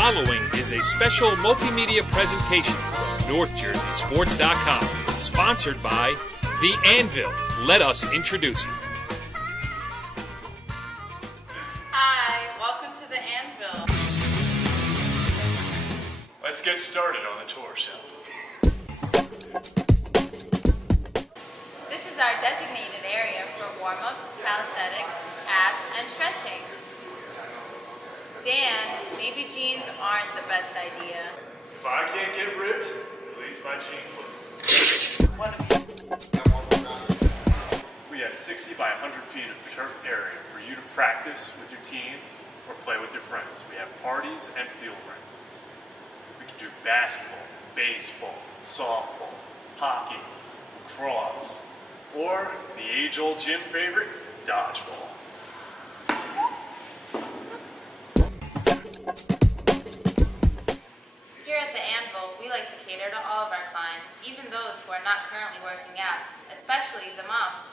following is a special multimedia presentation from NorthJerseySports.com, sponsored by The Anvil. Let us introduce you. Hi, welcome to The Anvil. Let's get started on the tour, shall we? This is our designated area for warm-ups, calisthenics, abs, and stretching. Dan, maybe jeans aren't the best idea. If I can't get ripped, at least my jeans will. We have 60 by 100 feet of turf area for you to practice with your team or play with your friends. We have parties and field rentals. We can do basketball, baseball, softball, hockey, lacrosse, or the age-old gym favorite, dodgeball. Here at The Anvil, we like to cater to all of our clients, even those who are not currently working out, especially the moms.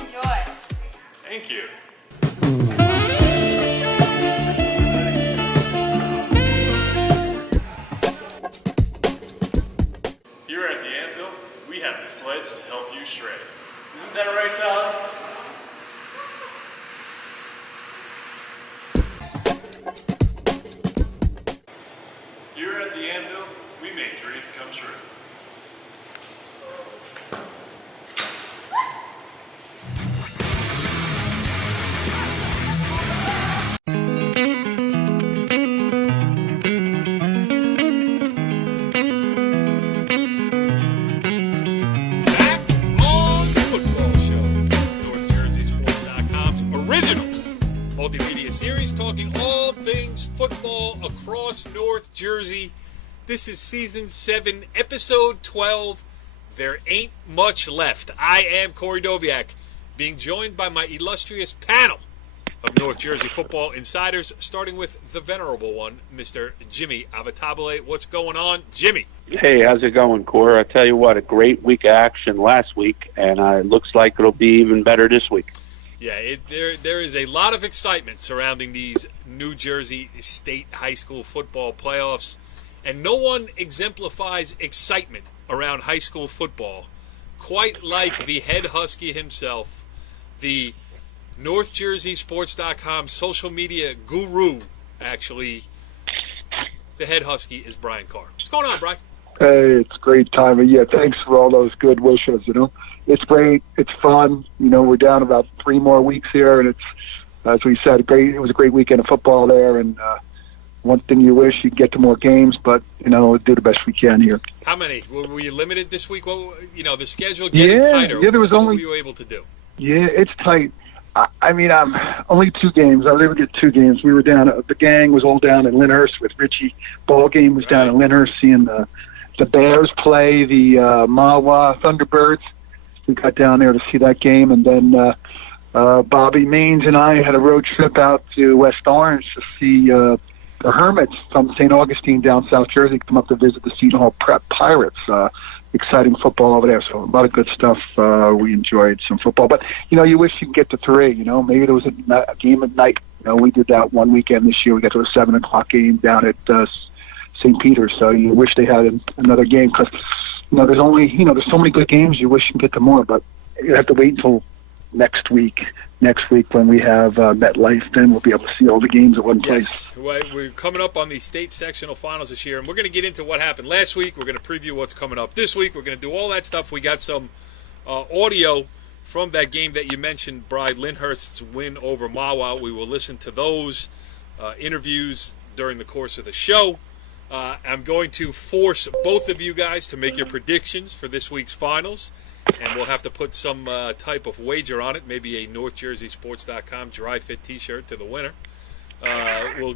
Enjoy. Thank you. Here at The Anvil, we have the sleds to help you shred. Isn't that right, Tyler? Here at The Anvil, we make dreams come true. Multimedia series talking all things football across North Jersey. This is season 7, episode 12. There ain't much left. I am Corey Doviak, being joined by my illustrious panel of North Jersey football insiders, starting with the venerable one, Mr. Jimmy Avatabile. What's going on, Jimmy? Hey, how's it going, Corey? I tell you what, a great week of action last week, and it looks like it'll be even better this week. Yeah, there is a lot of excitement surrounding these New Jersey State high school football playoffs, and no one exemplifies excitement around high school football quite like the head Husky himself, the NorthJerseySports.com social media guru, actually. The head Husky is Brian Carr. What's going on, Brian? Hey, it's a great time of year. Thanks for all those good wishes, It's great. It's fun. We're down about 3 more weeks here, and it's, as we said, great. It was a great weekend of football there, and one thing you wish you'd get to more games, but, we'll do the best we can here. How many? Were you limited this week? Well, the schedule getting tighter. Yeah, there was what only, were you able to do? Yeah, it's tight. Only 2 games. I was able to get 2 games. We were down, the gang was all down in Lyndhurst with Richie. Ball game was down in Lyndhurst, seeing the Bears play the Mahwah Thunderbirds. We got down there to see that game, and then Bobby Maines and I had a road trip out to West Orange to see the Hermits from St. Augustine down South Jersey come up to visit the Seton Hall Prep Pirates. Exciting football over there, so a lot of good stuff. We enjoyed some football, but you wish you could get to 3. Maybe there was a game at night. We did that one weekend this year. We got to a 7:00 game down at St. Peter's, so you wish they had another game because there's only there's so many good games. You wish you could get to more, but you have to wait until next week when we have MetLife. Then we'll be able to see all the games at one place. Well, we're coming up on the state sectional finals this year, and we're going to get into what happened last week. We're going to preview what's coming up this week. We're going to do all that stuff. We got some audio from that game that you mentioned, Brian, Lyndhurst's win over Mahwah. We will listen to those interviews during the course of the show. I'm going to force both of you guys to make your predictions for this week's finals, and we'll have to put some type of wager on it, maybe a NorthJerseySports.com dry fit T-shirt to the winner. We'll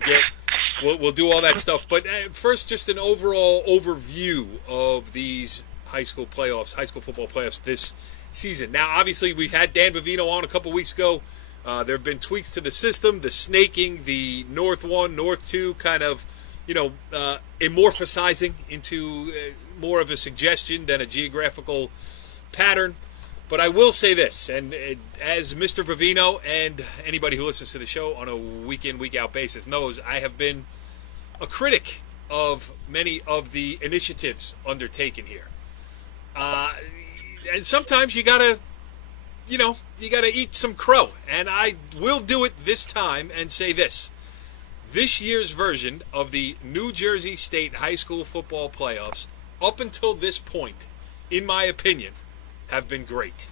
do all that stuff, but first, just an overall overview of these high school football playoffs this season. Now, obviously, we had Dan Bavino on a couple weeks ago. There have been tweaks to the system, the snaking, the North 1, North 2 kind of amorphosizing into more of a suggestion than a geographical pattern. But I will say this, and as Mr. Vivino and anybody who listens to the show on a week-in, week-out basis knows, I have been a critic of many of the initiatives undertaken here. And sometimes you gotta eat some crow. And I will do it this time and say this. This year's version of the New Jersey State High School Football Playoffs, up until this point, in my opinion, have been great.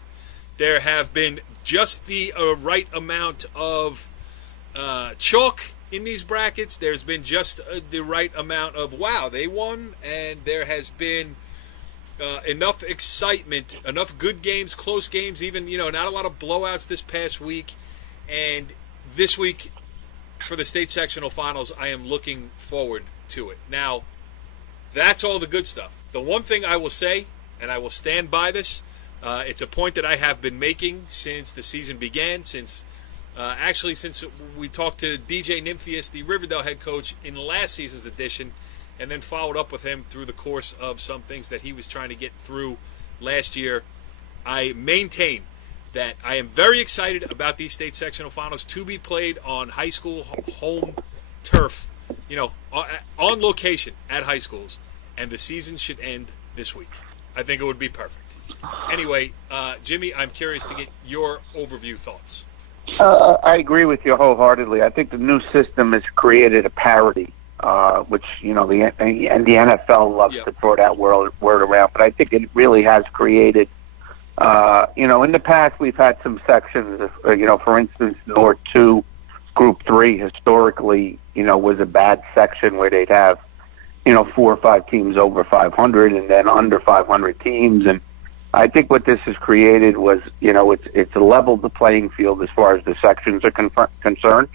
There have been just the right amount of chalk in these brackets. There's been just the right amount of, wow, they won. And there has been enough excitement, enough good games, close games, even, not a lot of blowouts this past week. And this week, for the state sectional finals, I am looking forward to it. Now, that's all the good stuff. The one thing I will say, and I will stand by this, it's a point that I have been making since the season began, since we talked to DJ Nymphius, the Riverdale head coach, in last season's edition, and then followed up with him through the course of some things that he was trying to get through last year. I maintain that I am very excited about these state sectional finals to be played on high school home turf, on location at high schools, and the season should end this week. I think it would be perfect. Anyway, Jimmy, I'm curious to get your overview thoughts. I agree with you wholeheartedly. I think the new system has created a parity, which, the NFL loves to throw that word around, but I think it really has created, in the past we've had some sections, for instance, North 2, Group 3 historically, was a bad section where they'd have, 4 or 5 teams over 500 and then under 500 teams. And I think what this has created was, it's leveled the playing field as far as the sections are concerned.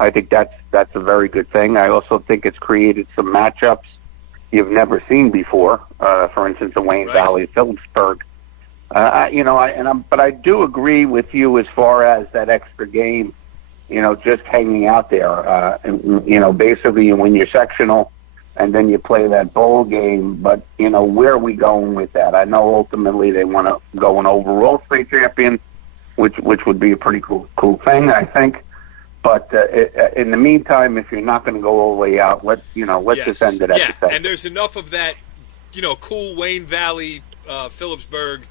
I think that's a very good thing. I also think it's created some matchups you've never seen before. For instance, the Wayne Valley, Phillipsburg. But I do agree with you as far as that extra game, just hanging out there. Basically when you're sectional and then you play that bowl game, but, where are we going with that? I know ultimately they want to go an overall state champion, which would be a pretty cool thing, I think. But in the meantime, if you're not going to go all the way out, let's just end it at the same. And there's enough of that, cool Wayne Valley, Phillipsburg,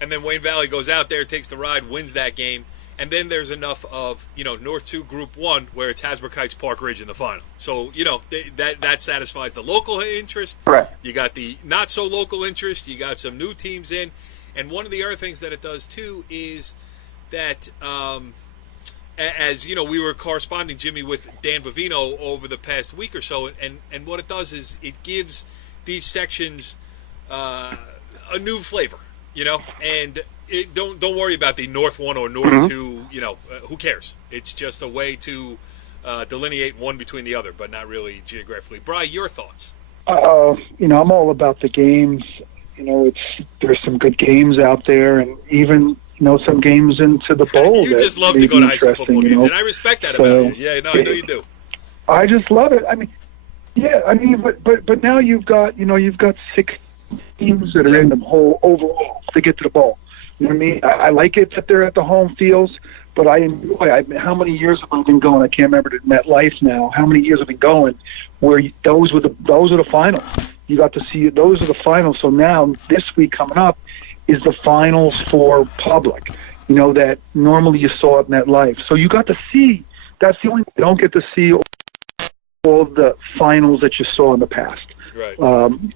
and then Wayne Valley goes out there, takes the ride, wins that game. And then there's enough of, North 2 Group 1 where it's Hasbrook Heights Park Ridge in the final. So, that satisfies the local interest. Correct. You got the not so local interest. You got some new teams in. And one of the other things that it does too is that, as we were corresponding, Jimmy, with Dan Vivino over the past week or so, and what it does is it gives these sections a new flavor, and don't worry about the North 1 or North 2, who cares? It's just a way to delineate one between the other, but not really geographically. Bri, your thoughts? I'm all about the games. There's some good games out there, and even some games into the bowl. You just love to go to high school football games, and I respect that about you. Yeah, no, I know you do. I just love it. But now you've got 6 teams that are in the whole overall to get to the bowl. You know what I mean? I like it that they're at the home fields, but I enjoy. How many years have I been going? I can't remember the MetLife now. How many years have been going where those are the finals? You got to see those are the finals. So now this week coming up is the finals for public. That normally you saw at MetLife. So you got to see. That's the only you don't get to see all the finals that you saw in the past. Right.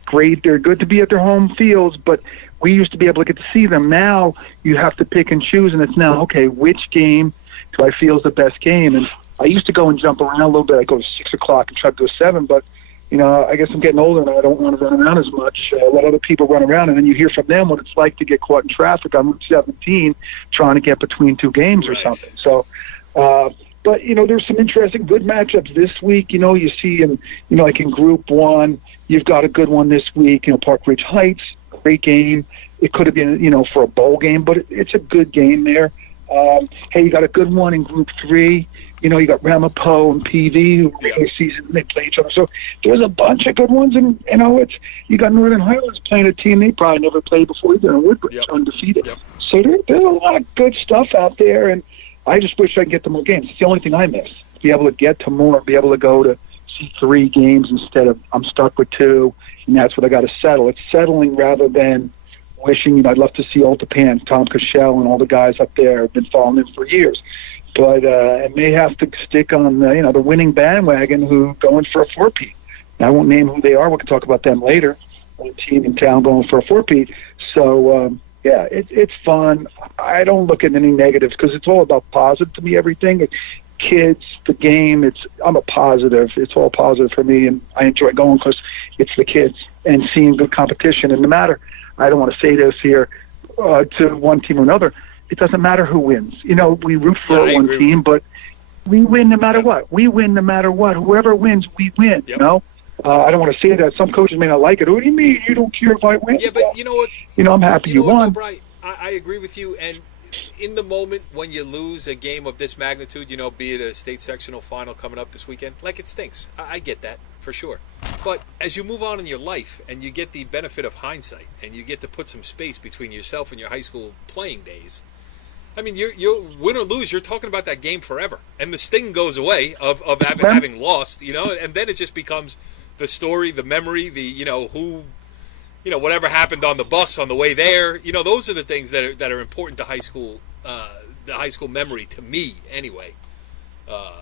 Great. They're good to be at their home fields, but we used to be able to get to see them. Now you have to pick and choose, and it's now, okay, which game do I feel is the best game? And I used to go and jump around a little bit. I go to 6 o'clock and try to go 7, but, I guess I'm getting older and I don't want to run around as much. Let other people run around, and then you hear from them what it's like to get caught in traffic on Route 17 trying to get between 2 games or something. So, but, there's some interesting good matchups this week. You see like in Group 1, you've got a good one this week, Park Ridge Heights. Great game. It could have been, for a bowl game, but it's a good game there. Hey, you got a good one in Group 3. You know, you got Ramapo and PV who regular season they play each other. So there's a bunch of good ones, and you know, you got Northern Highlands playing a team they probably never played before either in Woodbridge, undefeated. So there's a lot of good stuff out there, and I just wish I could get to more games. It's the only thing I miss. Be able to get to more, be able to go to see 3 games instead of I'm stuck with 2, and that's what I got to settle. It's settling rather than wishing. You know, I'd love to see Old Japan, Tom Cashel, and all the guys up there have been following him for years. But I may have to stick on the winning bandwagon who going for a 4-peat. I won't name who they are. We can talk about them later. One team in town going for a 4-peat. So it's fun. I don't look at any negatives because it's all about positive to me. Everything, kids, the game. I'm a positive. It's all positive for me, and I enjoy going because it's the kids and seeing good competition. And no matter, I don't want to say this here to one team or another. It doesn't matter who wins. You know, we root for one team, but we win no matter what. We win no matter what. Whoever wins, we win, you know? I don't want to say that. Some coaches may not like it. What do you mean? You don't care if I win? Yeah, but you know what? You know, I'm happy you won. Though, Brian, I agree with you. And in the moment when you lose a game of this magnitude, you know, be it a state sectional final coming up this weekend, like it stinks. I get that for sure. But as you move on in your life and you get the benefit of hindsight and you get to put some space between yourself and your high school playing days, I mean, you'll win or lose, you're talking about that game forever. And the sting goes away of having lost, you know, and then it just becomes the story, the memory, whatever happened on the bus on the way there. You know, those are the things that are important to high school, the high school memory, to me anyway. Well,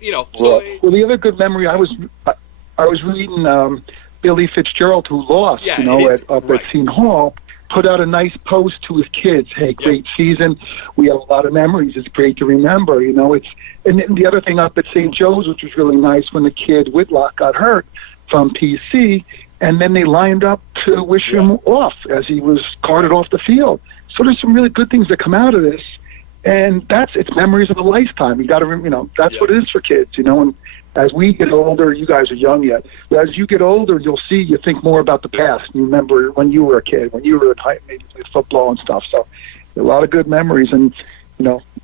the other good memory, I was reading Billy Fitzgerald, who lost, at Seton Hall, put out a nice post to his kids. Hey, great season. We have a lot of memories. It's great to remember. You know, and the other thing up at St. Joe's, which was really nice, when the kid Whitlock got hurt from PC, and then they lined up to wish him off as he was carted off the field. So there's some really good things that come out of this, and it's memories of a lifetime. You got to, that's what it is for kids. You know, and as we get older, you guys are young yet, but as you get older, you think more about the past. You remember when you were a kid, when you were at maybe played football and stuff. So a lot of good memories, and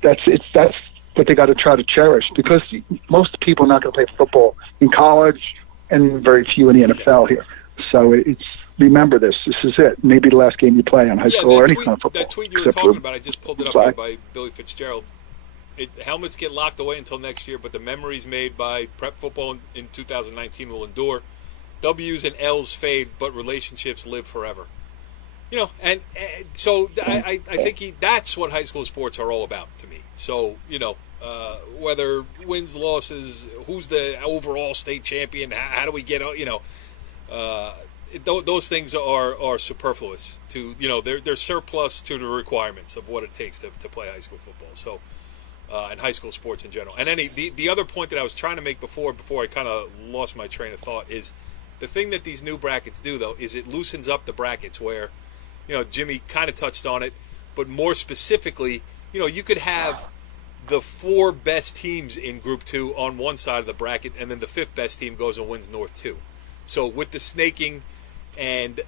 that's what they got to try to cherish, because most people are not going to play football in college, and very few in the NFL here. So remember this. This is it. Maybe the last game you play on high school or any kind of football. That tweet you were talking about, I just pulled it up here by Billy Fitzgerald. Helmets get locked away until next year, but the memories made by prep football in 2019 will endure. W's and L's fade, but relationships live forever. You know, and so I think that's what high school sports are all about to me. So, whether wins, losses, who's the overall state champion, how do we get, those things are superfluous to, they're surplus to the requirements of what it takes to play high school football. So, and high school sports in general. And the other point that I was trying to make before I kind of lost my train of thought is the thing that these new brackets do, though, is it loosens up the brackets where, Jimmy kind of touched on it, but more specifically, you could have the 4 best teams in Group 2 on one side of the bracket, and then the 5th best team goes and wins North 2. So with the snaking and,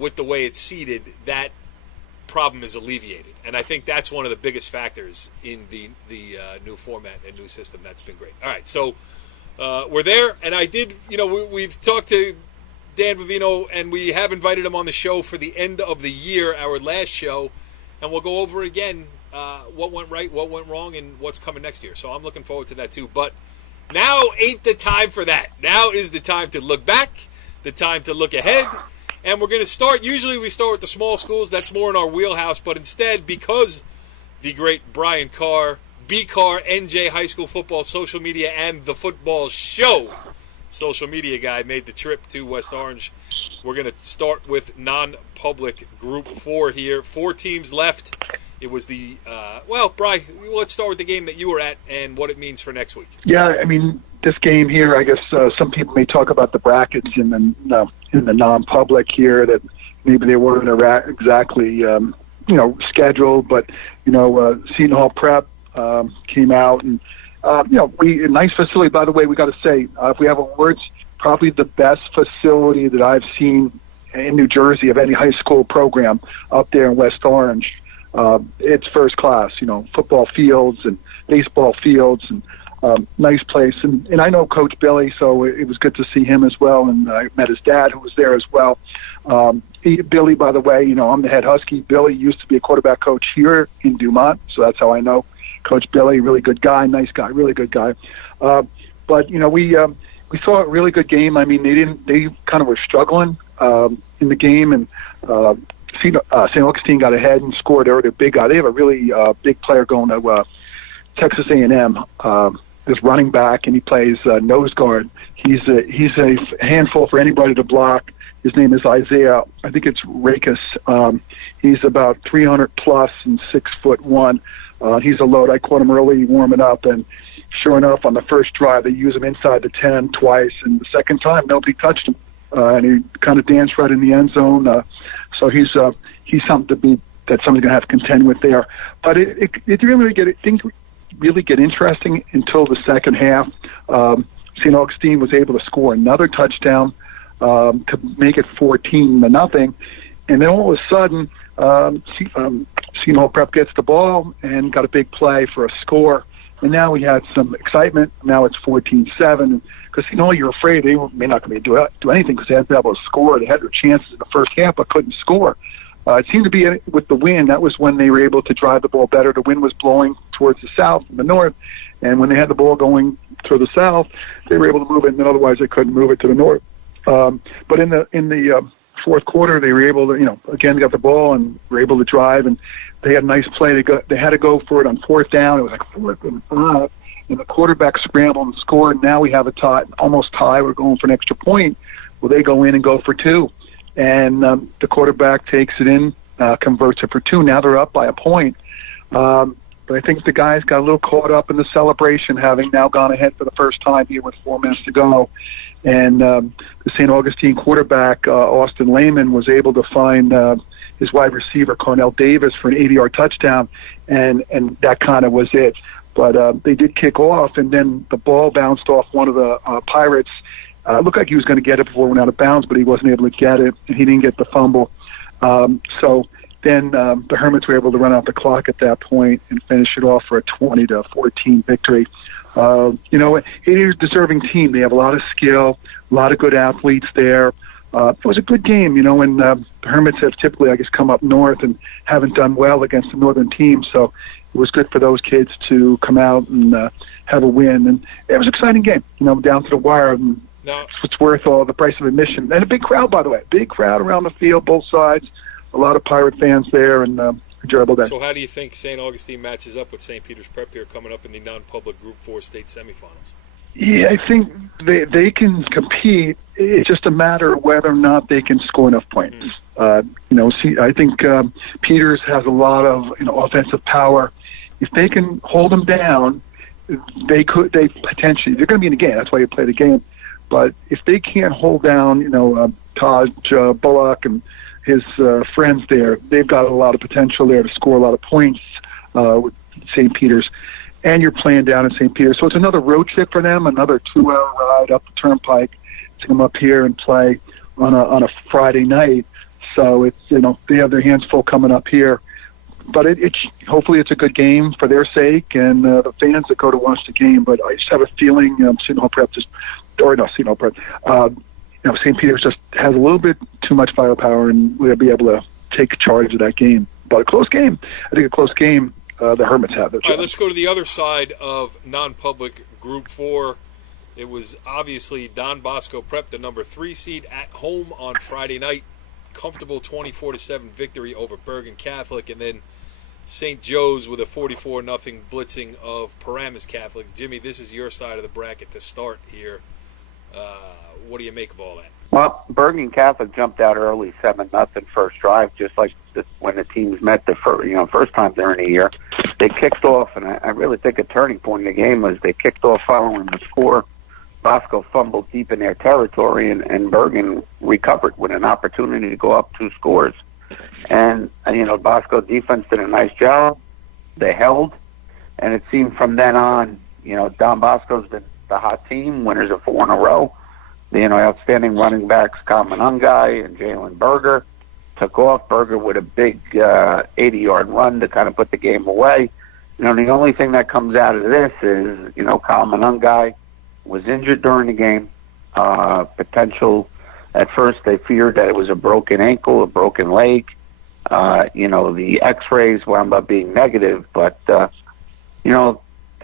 with the way it's seeded, that problem is alleviated, and I think that's one of the biggest factors in the new format and new system. That's been great. All right, so we're there, and I did, we've talked to Dan Vivino, and we have invited him on the show for the end of the year, our last show, and we'll go over again what went right, what went wrong, and what's coming next year. So I'm looking forward to that too. But now ain't the time for that. Now is the time to look back, the time to look ahead. And we're going to start, usually we start with the small schools, that's more in our wheelhouse, but instead, because the great Brian Carr, B-Carr, NJ High School Football Social Media and the Football Show social media guy made the trip to West Orange, we're going to start with non-public Group 4 here. 4 teams left. It was the, Brian, let's start with the game that you were at and what it means for next week. Yeah, I mean, this game here, I guess some people may talk about the brackets in the non-public here, that maybe they weren't exactly, scheduled, but, Seton Hall Prep came out and, a nice facility, by the way, we got to say, if we have awards, probably the best facility that I've seen in New Jersey of any high school program up there in West Orange. it's first class. Football fields and baseball fields and nice place. And I know Coach Billy, so it was good to see him as well. And I met his dad, who was there as well. Billy, by the way, I'm the head Husky. Billy used to be a quarterback coach here in Dumont, so that's how I know Coach Billy. Really good guy, nice guy, really good guy. But we saw a really good game. I mean, they kind of were struggling in the game, and St. Augustine got ahead and scored. They're a big guy. They have a really big player going to Texas A&M. This running back, and he plays nose guard. He's a handful for anybody to block. His name is Isaiah. I think it's Rakes. He's about 300 plus and 6'1". He's a load. I caught him early warming up, and sure enough, on the first drive, they use him inside the 10 twice, and the second time, nobody touched him, and he kind of danced right in the end zone. So he's something to be that somebody's going to have to contend with there. But it things really get interesting until the second half. St. Augustine was able to score another touchdown to make it 14-0, and then all of a sudden, Seton Hall Prep gets the ball and got a big play for a score. And now we had some excitement. Now it's 14-7. Because, you're afraid they may not be able to do anything because they hadn't been able to score. They had their chances in the first half but couldn't score. It seemed to be with the wind. That was when they were able to drive the ball better. The wind was blowing towards the south and the north. And when they had the ball going to the south, they were able to move it. And otherwise they couldn't move it to the north. But in the fourth quarter, they were able to, again, got the ball and were able to drive. And they had a nice play. They had to go for it on fourth down. It was like 4th and 5. And the quarterback scrambled and scored. Now we have a tie, almost tie. We're going for an extra point. Well, they go in and go for 2. And the quarterback takes it in, converts it for 2. Now they're up by a point. But I think the guys got a little caught up in the celebration, having now gone ahead for the first time here with 4 minutes to go. And the St. Augustine quarterback, Austin Lehman, was able to find his wide receiver, Cornell Davis, for an 80-yard touchdown, and that kind of was it. But they did kick off, and then the ball bounced off one of the Pirates. It looked like he was going to get it before it went out of bounds, but he wasn't able to get it, and he didn't get the fumble. So then the Hermits were able to run out the clock at that point and finish it off for a 20-14 victory. It is a deserving team. They have a lot of skill, a lot of good athletes there. It was a good game, and the Hermits have typically, come up north and haven't done well against the northern team. So it was good for those kids to come out and have a win. And it was an exciting game, down to the wire. And it's worth all the price of admission. And a big crowd, by the way. Big crowd around the field, both sides. A lot of Pirate fans there, and enjoyable day. So how do you think St. Augustine matches up with St. Peter's Prep here coming up in the non-public Group 4 state semifinals? Yeah, I think they can compete. It's just a matter of whether or not they can score enough points. I think Peters has a lot of offensive power. If they can hold them down, they potentially, they're going to be in the game. That's why you play the game. But if they can't hold down, Taj Bullock and his friends there, they've got a lot of potential there to score a lot of points with St. Peter's. And you're playing down in St. Peter's. So it's another road trip for them, another 2-hour ride up the Turnpike to come up here and play on a Friday night. So it's, they have their hands full coming up here. But hopefully it's a good game for their sake and the fans that go to watch the game. But I just have a feeling St. Peter's just has a little bit too much firepower, and we'll be able to take charge of that game. But a close game. I think a close game. The Hermits have it. All right, let's go to the other side of non-public Group 4. It was obviously Don Bosco Prep, the number 3 seed, at home on Friday night. Comfortable 24-7 victory over Bergen Catholic, and then St. Joe's with a 44-0 blitzing of Paramus Catholic. Jimmy, this is your side of the bracket to start here. What do you make of all that? Well, Bergen Catholic jumped out early, 7-0 first drive, just like when the teams met the first time during the year. They kicked off, and I really think a turning point in the game was they kicked off following the score. Bosco fumbled deep in their territory, and Bergen recovered with an opportunity to go up 2 scores. And Bosco defense did a nice job. They held, and it seemed from then on, Don Bosco's been the hot team, winners of 4 in a row. Outstanding running backs, Kyle Manungai and Jalen Berger. took off. Berger with a big 80-yard run to kind of put the game away. The only thing that comes out of this is, Kyle Monangai was injured during the game. Potential, at first they feared that it was a broken ankle, a broken leg. The x-rays wound up being negative, but,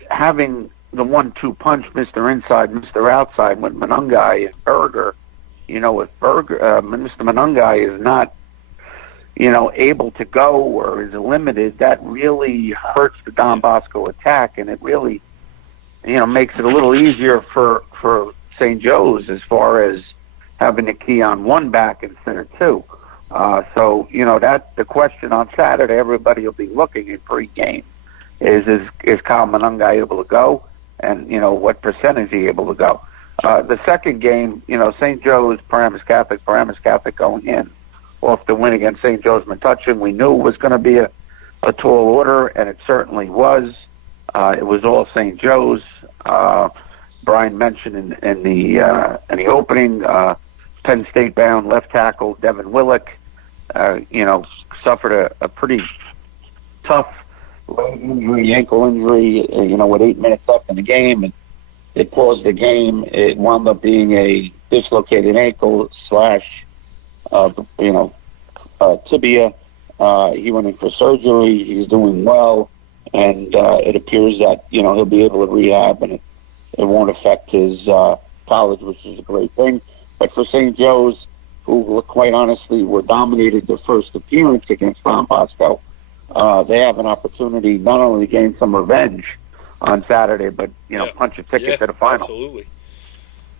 having the 1-2 punch, Mr. Inside, Mr. Outside, with Monangai and Berger, if Mr. Monangai is not, able to go or is limited, that really hurts the Don Bosco attack, and it really, makes it a little easier for St. Joe's as far as having a key on one back instead of two. So, that's the question on Saturday. Everybody will be looking at pre-game. Is Kyle Monangai able to go? And, what percentage is he able to go? The second game, St. Joe's, Paramus Catholic going in off the win against St. Joe's Metuchen. We knew it was going to be a tall order, and it certainly was. It was all St. Joe's. Brian mentioned in the opening, Penn State bound left tackle Devin Willick, suffered a pretty tough leg injury, ankle injury, with 8 minutes left in the game, and it paused the game. It wound up being a dislocated ankle / tibia. He went in for surgery. He's doing well, and it appears that he'll be able to rehab, and it won't affect his college, which is a great thing. But for St. Joe's, who quite honestly were dominated their first appearance against Don Bosco, they have an opportunity not only to gain some revenge on Saturday, but punch a ticket to the final. Absolutely.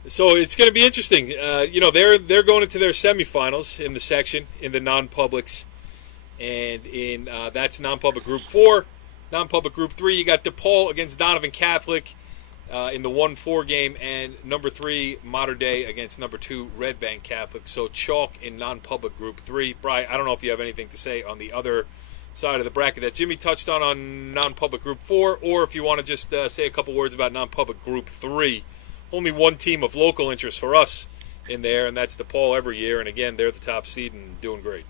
So it's going to be interesting. They're going into their semifinals in the section in the non-publics, and in that's non-public Group 4. Non-public Group 3, you got DePaul against Donovan Catholic in the 1-4 game, and number 3 Mater Dei against number 2 Red Bank Catholic. So chalk in non-public Group 3. Brian, I don't know if you have anything to say on the other side of the bracket that Jimmy touched on non-public Group 4, or if you want to just say a couple words about non-public Group 3. Only one team of local interest for us in there, and that's DePaul every year. And again, they're the top seed and doing great.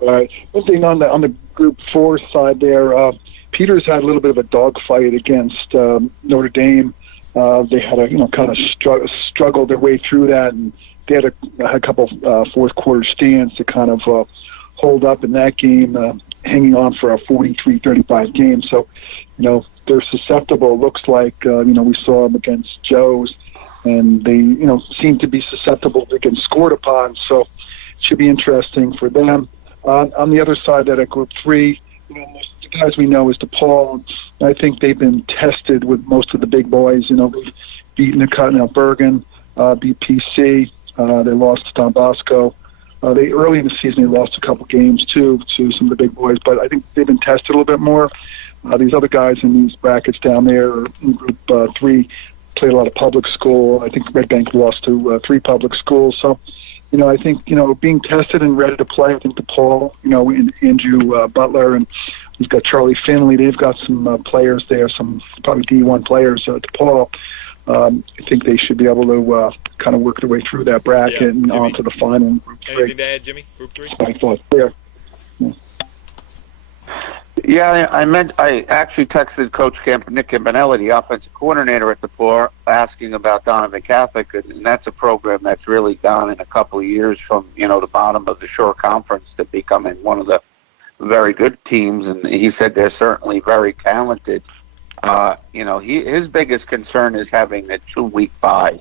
Right. One thing on the Group 4 side there, Peters had a little bit of a dogfight against Notre Dame. They had a kind of struggled their way through that, and they had a couple fourth quarter stands to kind of hold up in that game, hanging on for a 43-35 game. So, they're susceptible. It looks like we saw them against Joe's, and they seem to be susceptible to getting scored upon. So it should be interesting for them. On the other side, that at Group 3, most of the guys we know is DePaul. I think they've been tested with most of the big boys. They've beaten Bergen, beat PC. They lost to Don Bosco. They early in the season they lost a couple games too to some of the big boys, but I think they've been tested a little bit more. These other guys in these brackets down there in Group 3 played a lot of public school. I think Red Bank lost to 3 public schools. So, I think, being tested and ready to play, I think DePaul, and Andrew Butler, and we've got Charlie Finley. They've got some players there, some probably D1 players at DePaul. I think they should be able to kind of work their way through that bracket and on to the final in Group 3. Anything to add, Jimmy? Group 3? My thoughts there. Yeah, I actually texted Coach Nick Campanelli, the offensive coordinator at DePaul, asking about Donovan Catholic, and that's a program that's really gone in a couple of years from, the bottom of the Shore Conference to becoming one of the very good teams, and he said they're certainly very talented. His biggest concern is having a 2-week bye.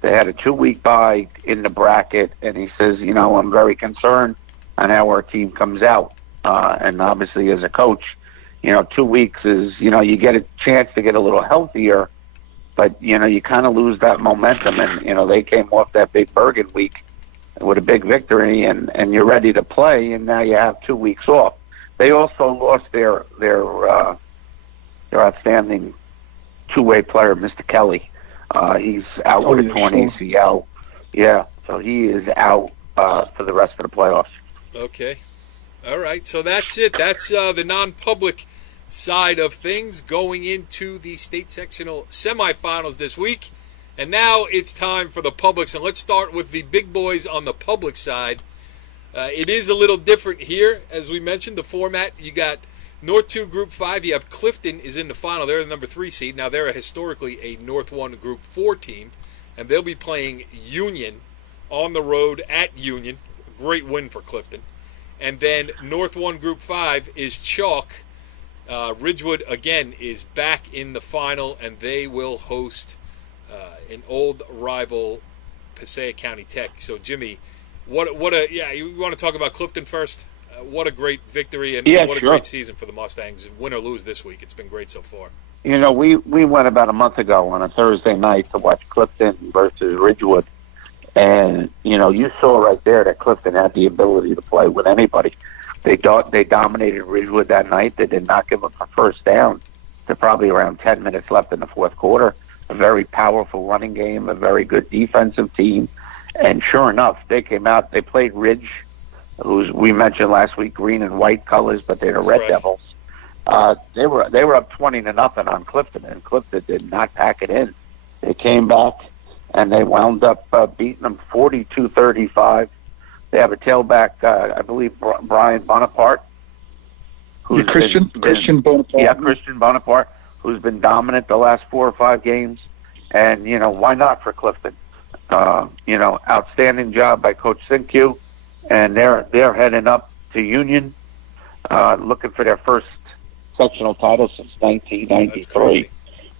They had a 2-week bye in the bracket, and he says, I'm very concerned on how our team comes out. And obviously as a coach, 2 weeks is, you get a chance to get a little healthier, but, you kind of lose that momentum. And, they came off that big Bergen week with a big victory, and you're ready to play, and now you have 2 weeks off. They also lost their outstanding two-way player, Mr. Kelly. He's out with a torn ACL. Yeah, so he is out for the rest of the playoffs. Okay. All right, so that's it. That's the non-public side of things going into the state sectional semifinals this week. And now it's time for the publics, and let's start with the big boys on the public side. It is a little different here, as we mentioned. The format, you got North 2 Group 5. You have Clifton is in the final. They're the number 3 seed. Now, they're historically a North 1 Group 4 team, and they'll be playing Union on the road at Union. Great win for Clifton. And then North 1 Group 5 is chalk. Ridgewood, again, is back in the final, and they will host an old rival, Passaic County Tech. So, Jimmy, you want to talk about Clifton first? What a great victory, and what a great season for the Mustangs. Win or lose this week, it's been great so far. You know, we went about a month ago on a Thursday night to watch Clifton versus Ridgewood. And, you know, you saw right there that Clifton had the ability to play with anybody. They dominated Ridgewood that night. They did not give up a first down to probably around 10 minutes left in the fourth quarter. A very powerful running game, a very good defensive team. And sure enough, they came out. They played Ridge, who's we mentioned last week, green and white colors, but they're the Red Devils. They were up 20-0 on Clifton, and Clifton did not pack it in. They came back, and they wound up beating them 42-35. They have a tailback, I believe, Brian Bonaparte. Christian Bonaparte. Yeah, Christian Bonaparte, who's been dominant the last 4 or 5 games. And, you know, why not for Clifton? You know, outstanding job by Coach Sinkyu. And they're heading up to Union, looking for their first sectional title since 1993.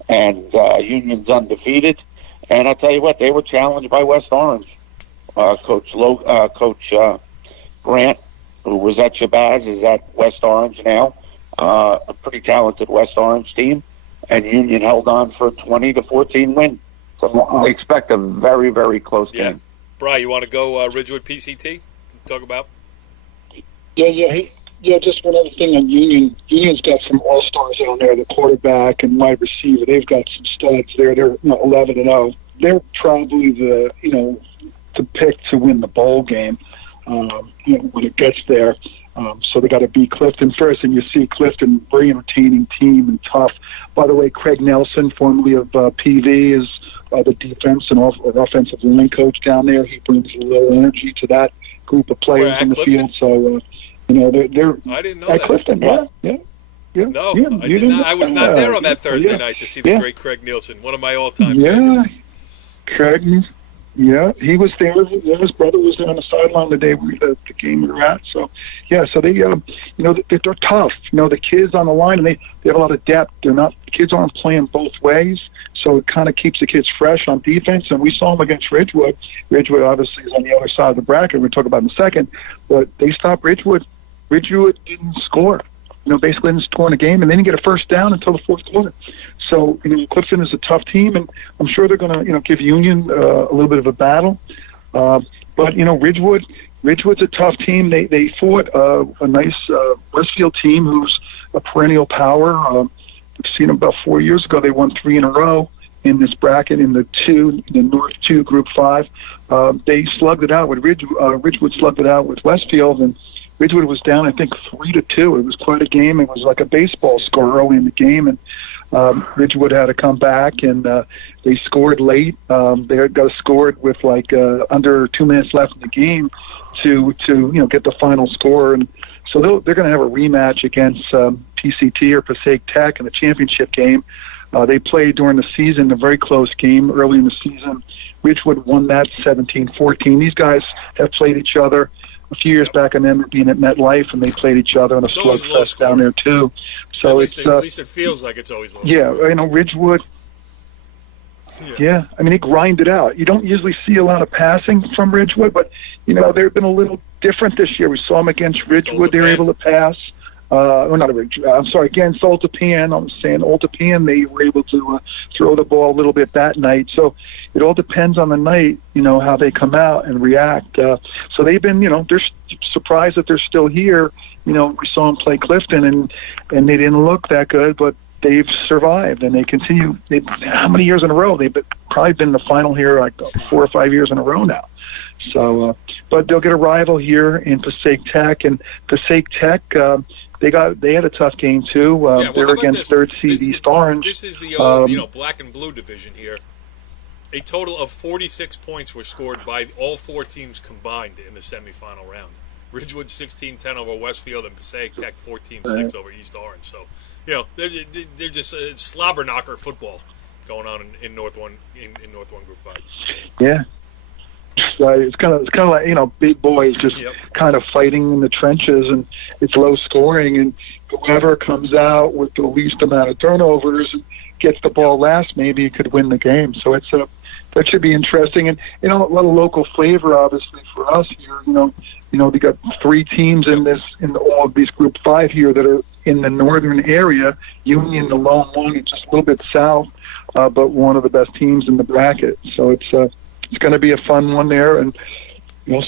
And Union's undefeated. And I'll tell you what, they were challenged by West Orange. Coach Grant, who was at Shabazz, is at West Orange now. A pretty talented West Orange team. And Union held on for a 20-14 win. So I expect a very, very close game. Brian, you want to go Ridgewood PCT? Talk about? Yeah, just one other thing on Union. Union's got some all-stars down there, the quarterback and wide receiver. They've got some studs there. They're 11-0. They're probably the pick to win the bowl game when it gets there. So they got to beat Clifton first, and you see Clifton, very entertaining team and tough. By the way, Craig Nelson, formerly of PV, is the defense and offensive line coach down there. He brings a little energy to that group of players on the Clifton? field. So, you know, they're I didn't know at that. Clifton. Yeah. No, I did not. I was not there on that Thursday night to see the great Craig Nielsen, one of my all-time favorites. Craig. Yeah, he was there. His brother was there on the sideline the day the game we were at. So, so they, you know, they're tough. You know, the kids on the line, and they have a lot of depth. The kids aren't playing both ways, so it kind of keeps the kids fresh on defense. And we saw them against Ridgewood. Ridgewood obviously is on the other side of the bracket. We'll talk about in a second. But they stopped Ridgewood. Ridgewood didn't score. You know, basically didn't score in the game, and they didn't get a first down until the fourth quarter. So, you know, Clifton is a tough team, and I'm sure they're going to, you know, give Union a little bit of a battle. But, you know, Ridgewood's a tough team. They fought a nice Westfield team who's a perennial power. We've seen them about 4 years ago. They won 3 in a row in this bracket in the North 2 Group 5. They slugged it out with Ridgewood slugged it out with Westfield, and Ridgewood was down, I think, 3-2. It was quite a game. It was like a baseball score early in the game, and Ridgewood had to come back, and they scored late. They got scored with like under 2 minutes left in the game to you know, get the final score, and so they're going to have a rematch against PCT or Passaic Tech in the championship game. They played during the season, a very close game early in the season. Ridgewood won that 17-14. These guys have played each other a few years back, and then being at MetLife, and they played each other in a slugfest down there too. So at least it feels like it's always low. Yeah, you know, Ridgewood. Yeah, I mean, they grind it out. You don't usually see a lot of passing from Ridgewood, but you know, they've been a little different this year. We saw them against Ridgewood; they were able to pass. Against Old Tapan. I'm saying Old Tapan, they were able to throw the ball a little bit that night. So it all depends on the night, you know, how they come out and react. So they've been, you know, they're surprised that they're still here. You know, we saw them play Clifton, and they didn't look that good, but they've survived, and they continue. How many years in a row? They've probably been in the final here like 4 or 5 years in a row now. So, but they'll get a rival here in Passaic Tech, and Passaic Tech, they had a tough game too. They're against third seed East Orange. This is the old, black and blue division here. A total of 46 points were scored by all 4 teams combined in the semifinal round. Ridgewood 16-10 over Westfield, and Passaic Tech 14-6 over East Orange. So, they're just slobber knocker football going on in North One in North One Group 5. Yeah. It's kind of like big boys just kind of fighting in the trenches, and it's low scoring, and whoever comes out with the least amount of turnovers and gets the ball last, maybe could win the game. So that should be interesting, and a lot of local flavor, obviously, for us here. They got 3 teams in all of these Group 5 here that are in the northern area. Union, the lone one, it's just a little bit south, but one of the best teams in the bracket. So it's going to be a fun one there, and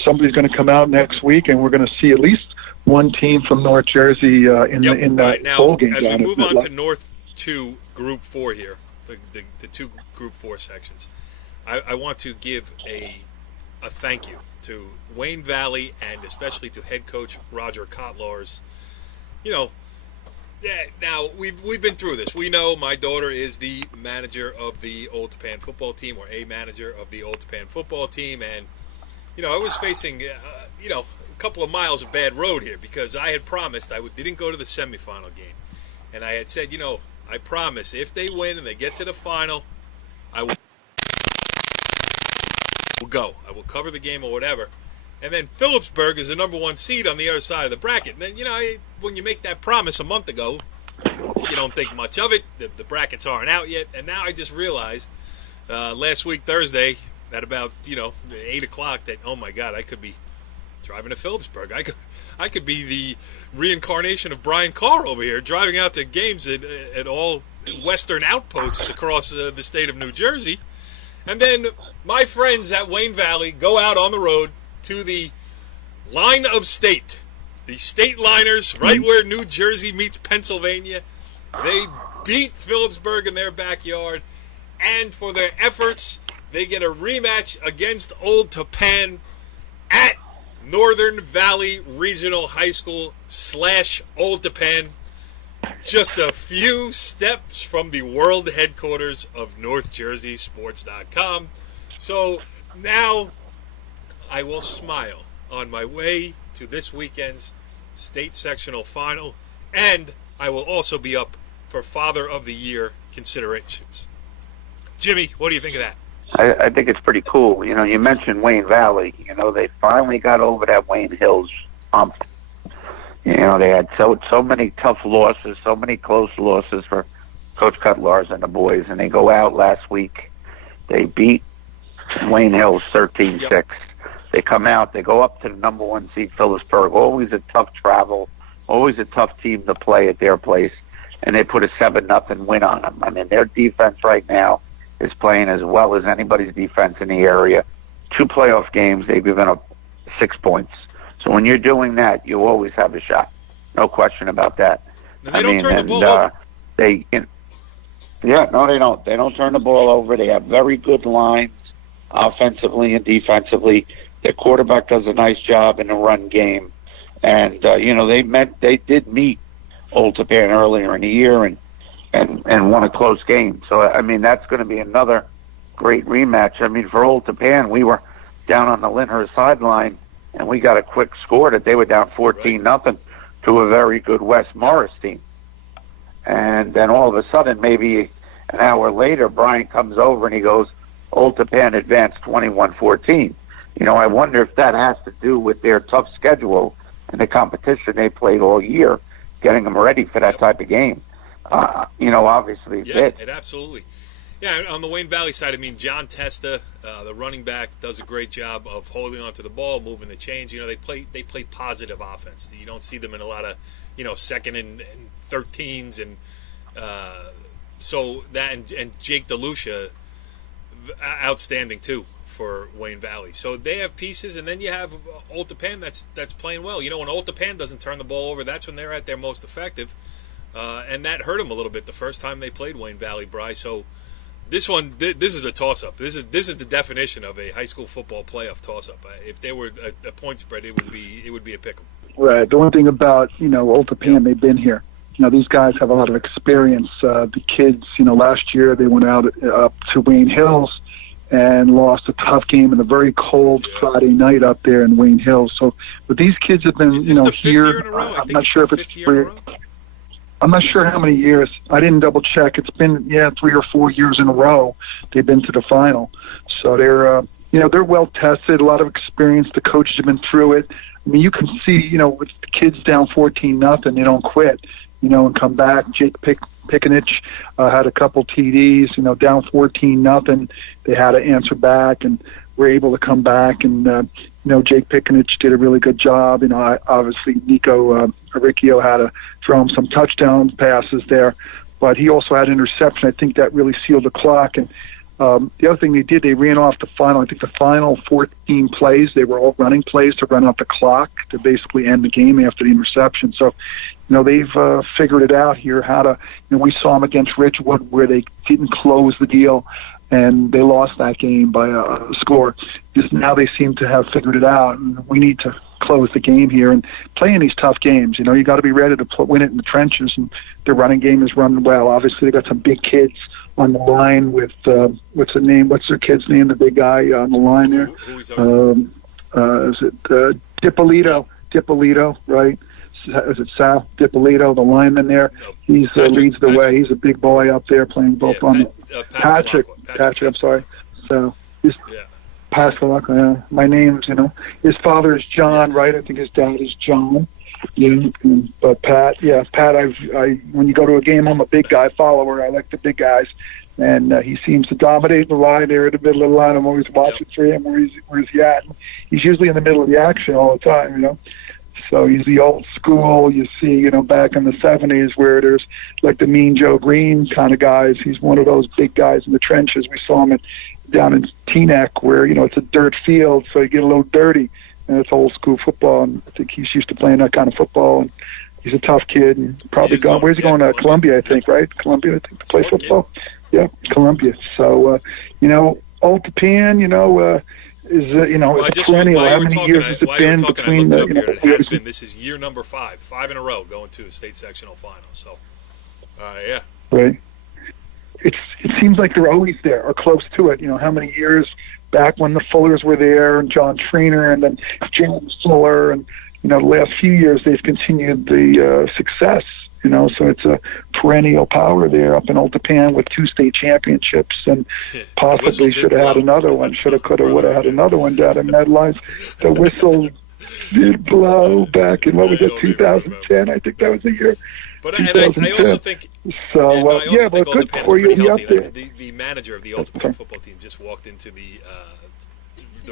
somebody's going to come out next week, and we're going to see at least one team from North Jersey in the bowl game. As we move on to North 2 Group 4 here, the 2 Group 4 sections, I want to give a thank you to Wayne Valley and especially to head coach Roger Kotlars. Now we've been through this. We know my daughter is the manager of the Old Tappan football team, or a manager of the Old Tappan football team, and I was facing a couple of miles of bad road here because I had promised I didn't go to the semifinal game, and I had said, I promise if they win and they get to the final, I will go. I will cover the game or whatever. And then Phillipsburg is the number 1 seed on the other side of the bracket. And then, when you make that promise a month ago, you don't think much of it. The brackets aren't out yet. And now I just realized last week, Thursday, at about, 8 o'clock that, oh, my God, I could be driving to Phillipsburg. I could be the reincarnation of Brian Carr over here, driving out to games at all western outposts across the state of New Jersey. And then my friends at Wayne Valley go out on the road to the line of state, the state liners, right where New Jersey meets Pennsylvania. They beat Phillipsburg in their backyard, and for their efforts, they get a rematch against Old Tappan at Northern Valley Regional High School / Old Tappan, just a few steps from the world headquarters of NorthJerseySports.com. So now I will smile on my way to this weekend's state sectional final, and I will also be up for Father of the Year considerations. Jimmy, what do you think of that? I think it's pretty cool. You mentioned Wayne Valley. They finally got over that Wayne Hills hump. They had so many tough losses, so many close losses for Coach Kotlars and the boys, and they go out last week. They beat Wayne Hills 13-6. Yep. They come out, they go up to the number 1 seed Phillipsburg. Always a tough travel, always a tough team to play at their place, and they put a 7-0 win on them. I mean, their defense right now is playing as well as anybody's defense in the area. 2 playoff games, they've given up 6 points. So when you're doing that, you always have a shot. No question about that. And they don't turn the ball over. They don't. They don't turn the ball over. They have very good lines offensively and defensively. Their quarterback does a nice job in the run game. And, they did meet Old Tappan earlier in the year and won a close game. So, I mean, that's going to be another great rematch. I mean, for Old Tappan, we were down on the Lyndhurst sideline, and we got a quick score that they were down 14-0 to a very good West Morris team. And then all of a sudden, maybe an hour later, Brian comes over and he goes, Old Tappan advanced 21-14. I wonder if that has to do with their tough schedule and the competition they played all year, getting them ready for that type of game. Obviously it absolutely. Yeah, on the Wayne Valley side, I mean, John Testa, the running back, does a great job of holding onto the ball, moving the chains. They play positive offense. You don't see them in a lot of, 2nd and 13s, and so that and Jake DeLucia, outstanding too for Wayne Valley. So they have pieces, and then you have Old Tappan that's playing well. When Old Tappan doesn't turn the ball over, that's when they're at their most effective, and that hurt them a little bit the first time they played Wayne Valley, Bry. So this is a toss-up. This is the definition of a high school football playoff toss-up. If there were a point spread, it would be a pick 'em. Right. The one thing about Old Tappan, they've been here. These guys have a lot of experience. The kids, last year they went out up to Wayne Hills, and lost a tough game in a very cold Friday night up there in Wayne Hills. So, but these kids have been, Is this the fifth here. year in a row? I'm not sure if it's 3. I'm not sure how many years. I didn't double check. It's been 3 or 4 years in a row they've been to the final. So they're they're well tested, a lot of experience. The coaches have been through it. I mean, you can see, with the kids down 14-0, they don't quit, and come back. Jake Pickenich had a couple TDs, down 14-0. They had to answer back and were able to come back. And, Jake Pickenich did a really good job. Obviously Nico Riccio had to throw him some touchdown passes there, but he also had interception. I think that really sealed the clock. And the other thing they did, they ran off the final, I think the final 14 plays, they were all running plays to run out the clock to basically end the game after the interception. So, they've figured it out here how to, we saw them against Ridgewood where they didn't close the deal and they lost that game by a score. Just now they seem to have figured it out, and we need to close the game here and play in these tough games. You got to be ready to win it in the trenches, and their running game is running well. Obviously, they got some big kids on the line with what's their kid's name? The big guy on the line there. Is it Dippolito, right? Is it Sal Dippolito, the lineman there? He's leads the way. He's a big boy up there playing both on the Patrick. I'm sorry. So he's Patrick. My name's his father is John, right? I think his dad is John. But Pat. I when you go to a game, I'm a big guy follower. I like the big guys, and he seems to dominate the line there in the middle of the line. I'm always watching for him. Where's he at? He's usually in the middle of the action all the time. So he's the old school, you see, back in the 70s where there's like the Mean Joe Green kind of guys. He's one of those big guys in the trenches. We saw him down in Teaneck where, it's a dirt field, so you get a little dirty, and it's old school football. And I think he's used to playing that kind of football, and he's a tough kid and probably gone. Where's he going? Columbia, I think, right? Columbia, I think, to play football. Yeah, Columbia. So, Old Japan, is it's a perennial. How many years has it been between it has been. This is year number 5 in a row going to a state sectional final. So, right. It seems like they're always there or close to it. How many years back when the Fullers were there and John Trainer and then James Fuller and the last few years they've continued the success. So it's a perennial power there up in Old Japan with 2 state championships and possibly should have had another one. Should have, could have, would have had another one down in Medlines. The whistle did blow back in, 2010? I think that was the year. But I also think, so, Old Japan is pretty healthy. The manager of the Old Japan football team just walked into the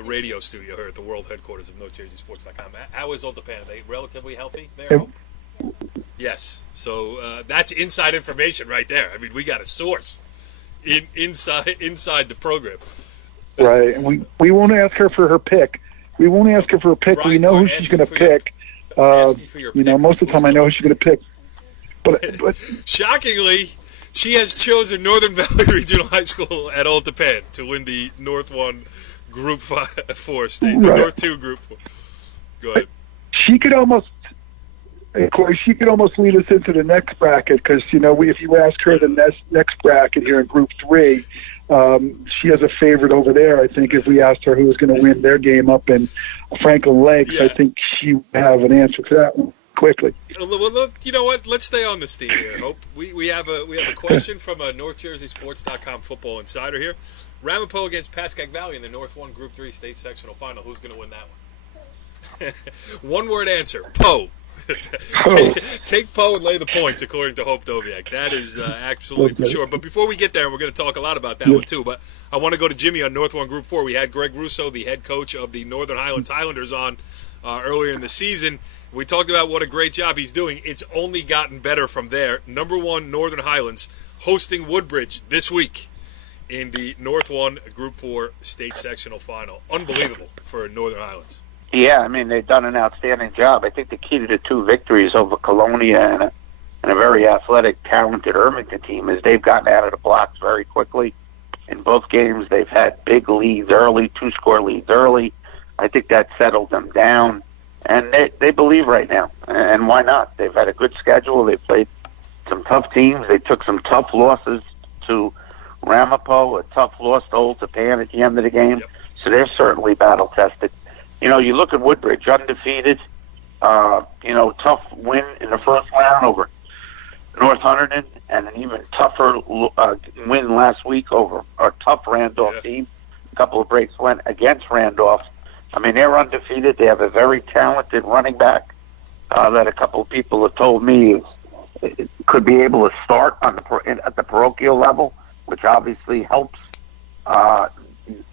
radio studio here at the world headquarters of NorthJerseySports.com. How is Old Japan? Are they relatively healthy there? Yes. So that's inside information right there. I mean, we got a source inside the program. Right. And we won't ask her for her pick. We won't ask her for a pick. We know who she's going to pick. Most of the time I know who she's going to pick. But shockingly, she has chosen Northern Valley Regional High School at Old Japan to win the North 1 Group 4 state, the North 2 Group 4. Go ahead. She could almost lead us into the next bracket because, if you ask her the next bracket here in Group 3, she has a favorite over there. I think if we asked her who was going to win their game up in Franklin Lakes, I think she would have an answer to that one quickly. Well, you know what? Let's stay on this theme here, Hope. We have a question from a NorthJerseySports.com football insider here. Ramapo against Pascack Valley in the North 1 Group 3 state sectional final. Who's going to win that one? One-word answer, Poe. Take Poe and lay the points, according to Hope Doviak. That is absolutely for sure. But before we get there, we're going to talk a lot about that one too. But I want to go to Jimmy on North 1 Group 4. We had Greg Russo, the head coach of the Northern Highlands Highlanders, on earlier in the season. We talked about what a great job he's doing. It's only gotten better from there. Number 1 Northern Highlands hosting Woodbridge this week in the North 1 Group 4 state sectional final. Unbelievable for Northern Highlands. Yeah, I mean, they've done an outstanding job. I think the key to the 2 victories over Colonia and a very athletic, talented Irvington team is they've gotten out of the blocks very quickly. In both games, they've had big leads early, 2-score leads early. I think that settled them down. And they believe right now. And why not? They've had a good schedule. They played some tough teams. They took some tough losses to Ramapo, a tough loss to Old Japan at the end of the game. Yep. So they're certainly battle-tested. You know, you look at Woodbridge, undefeated, tough win in the first round over North Hunterdon, and an even tougher win last week over a tough Randolph team. A couple of breaks went against Randolph. I mean, they're undefeated. They have a very talented running back that a couple of people have told me could be able to start on at the parochial level, which obviously helps.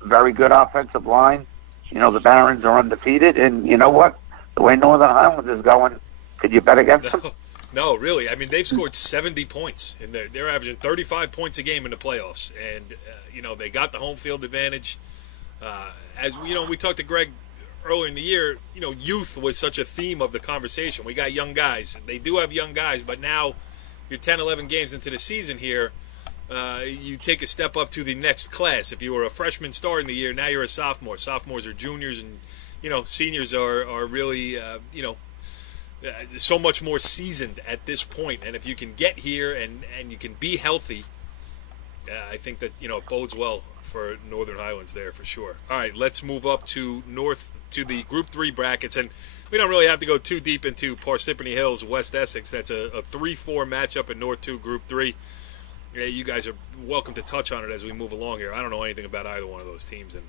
Very good offensive line. You know, the Barons are undefeated, and you know what? The way Northern Highlands is going, could you bet against them? No, really. I mean, they've scored 70 points. They're averaging 35 points a game in the playoffs. And, they got the home field advantage. As we talked to Greg earlier in the year, youth was such a theme of the conversation. We got young guys. They do have young guys, but now you're 10, 11 games into the season here. You take a step up to the next class. If you were a freshman starting the year, now you're a sophomore. Sophomores are juniors, and, seniors are really, so much more seasoned at this point. And if you can get here and you can be healthy, I think that it bodes well for Northern Highlands there for sure. All right, let's move up to the Group 3 brackets, and we don't really have to go too deep into Parsippany Hills, West Essex. That's a 3-4 matchup in North 2 Group 3. Yeah, you guys are welcome to touch on it as we move along here. I don't know anything about either one of those teams, and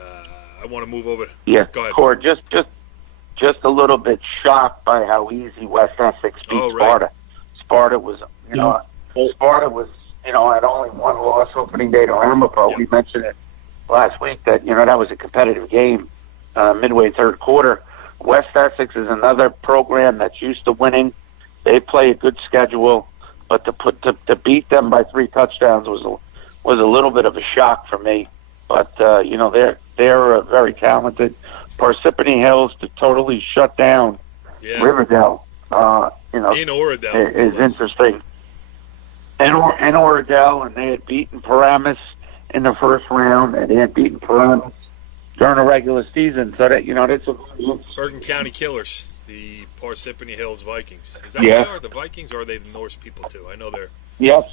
I want to move over. Yeah, go ahead. Cord, just a little bit shocked by how easy West Essex beat Sparta. Sparta was, Sparta was, had only one loss opening day to Ramapo. Yep. We mentioned it last week that, that was a competitive game midway third quarter. West Essex is another program that's used to winning. They play a good schedule, but to beat them by 3 touchdowns was a little bit of a shock for me. But, they're very talented. Parsippany Hills to totally shut down Riverdale, in Oradell is interesting. And Oradell, and they had beaten Paramus in the first round, and they had beaten Paramus during the regular season. So that that's a Bergen County Killers, the Parsippany Hills Vikings. Is that what they are? The Vikings, or are they the Norse people too? I know they're. Yes.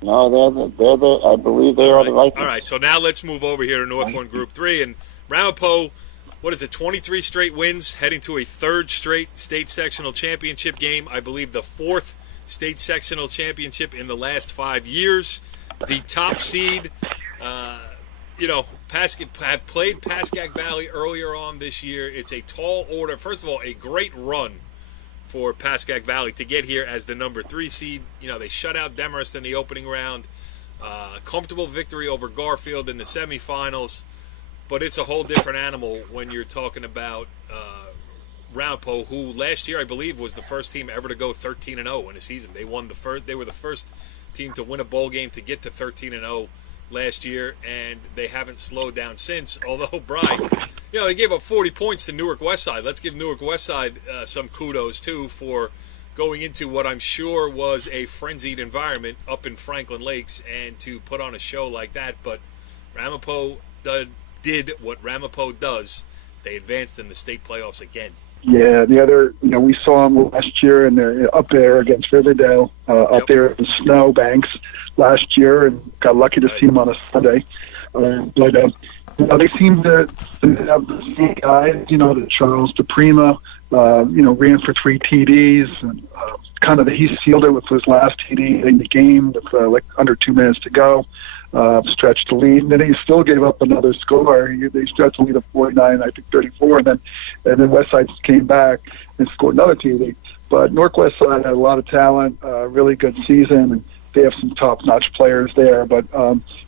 No, they're the. I believe they are the Vikings. All right. So now let's move over here to North 1 Group 3, and Ramapo. What is it, 23 straight wins, heading to a 3rd straight state sectional championship game. I believe the 4th state sectional championship in the last 5 years. The top seed, have played Pascack Valley earlier on this year. It's a tall order. First of all, a great run for Pascack Valley to get here as the number 3 seed. They shut out Demarest in the opening round. Comfortable victory over Garfield in the semifinals. But it's a whole different animal when you're talking about Ramapo, who last year I believe was the first team ever to go 13-0 in a season. They won They were the first team to win a bowl game to get to 13-0 last year, and they haven't slowed down since. Although Brian, they gave up 40 points to Newark Westside. Let's give Newark Westside some kudos too for going into what I'm sure was a frenzied environment up in Franklin Lakes and to put on a show like that. But Ramapo did what Ramapo does. They advanced in the state playoffs again. Yeah, the other, we saw them last year, and they're up there against Riverdale, up there in Snowbanks last year, and got lucky to see them on a Sunday. But they seem to have the same guys, the Charles DePrima, ran for 3 TDs, and he sealed it with his last TD in the game with under 2 minutes to go. Stretched the lead, and then he still gave up another score. They stretched the lead of 49, I think 34, and then Westside came back and scored another TD. But Northwest Side had a lot of talent, really good season, and they have some top-notch players there. But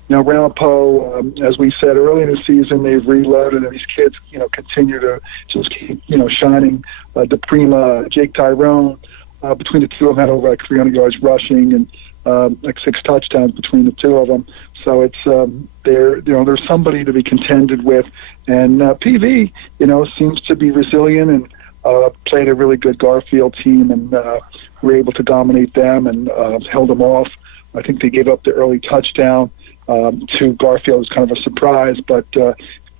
Ramapo, as we said early in the season, they've reloaded, and these kids, continue to just keep, shining. DePrima, Jake Tyrone, between the two of them had over 300 yards rushing and 6 touchdowns between the two of them. So it's there's somebody to be contended with, and PV seems to be resilient and played a really good Garfield team, and were able to dominate them and held them off. I think they gave up the early touchdown to Garfield. It was kind of a surprise, but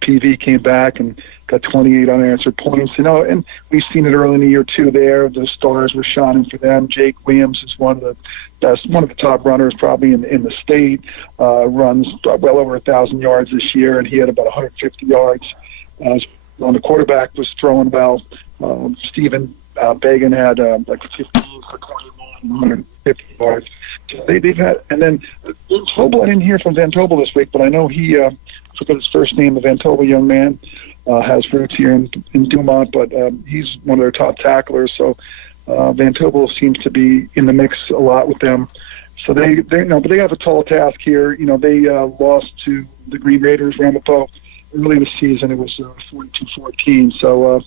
PV came back and got 28 unanswered points. And we've seen it early in the year too. There, the stars were shining for them. Jake Williams is one of the best, one of the top runners probably in the state. Runs well over 1,000 yards this year, and he had about 150 yards. On the quarterback was throwing well. Stephen Bagan had like 15 for 21, 150 yards. So they've had, and then Van Tobel, I didn't hear from Van Tobel this week, but I know he, I forget his first name, the Van Tobel young man, has roots here in Dumont, but he's one of their top tacklers. So Van Tobel seems to be in the mix a lot with them. So they but they have a tall task here. They lost to the Green Raiders, Ramapo, early this season. It was 42-14. So,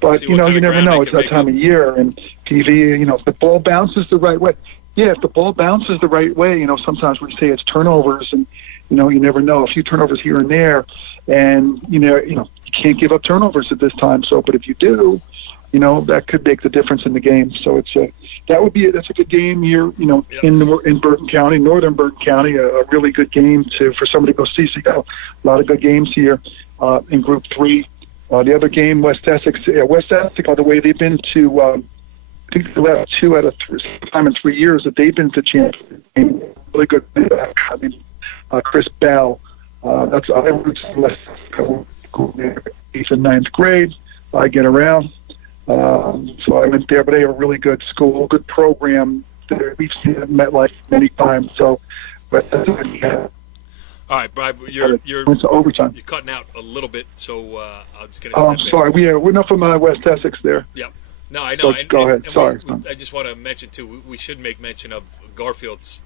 but you never know. It's that time of year, and PV. If the ball bounces the right way. Yeah, if the ball bounces the right way, sometimes we say it's turnovers, and you never know. A few turnovers here and there, and you can't give up turnovers at this time. So, but if you do, that could make the difference in the game. So it's that's a good game here. In Burton County, northern Burton County, a really good game for somebody to go see. So you got a lot of good games here in Group 3. The other game, West Essex. West Essex, by the way, they've been to. I think the last 2 out of 3 time in 3 years that they've been to champion. Really good. I mean, Chris Bell. That's I went to West Essex 8th and 9th grade. I get around. So I went there, but they are a really good school, good program. We've seen it at MetLife many times. So, but all right, Brian, you're overtime. You're cutting out a little bit, so I'm just going to. Oh, I'm sorry. We're not from West Essex there. Yep. No, I know. So go ahead. Sorry. I just want to mention too. We should make mention of Garfield's,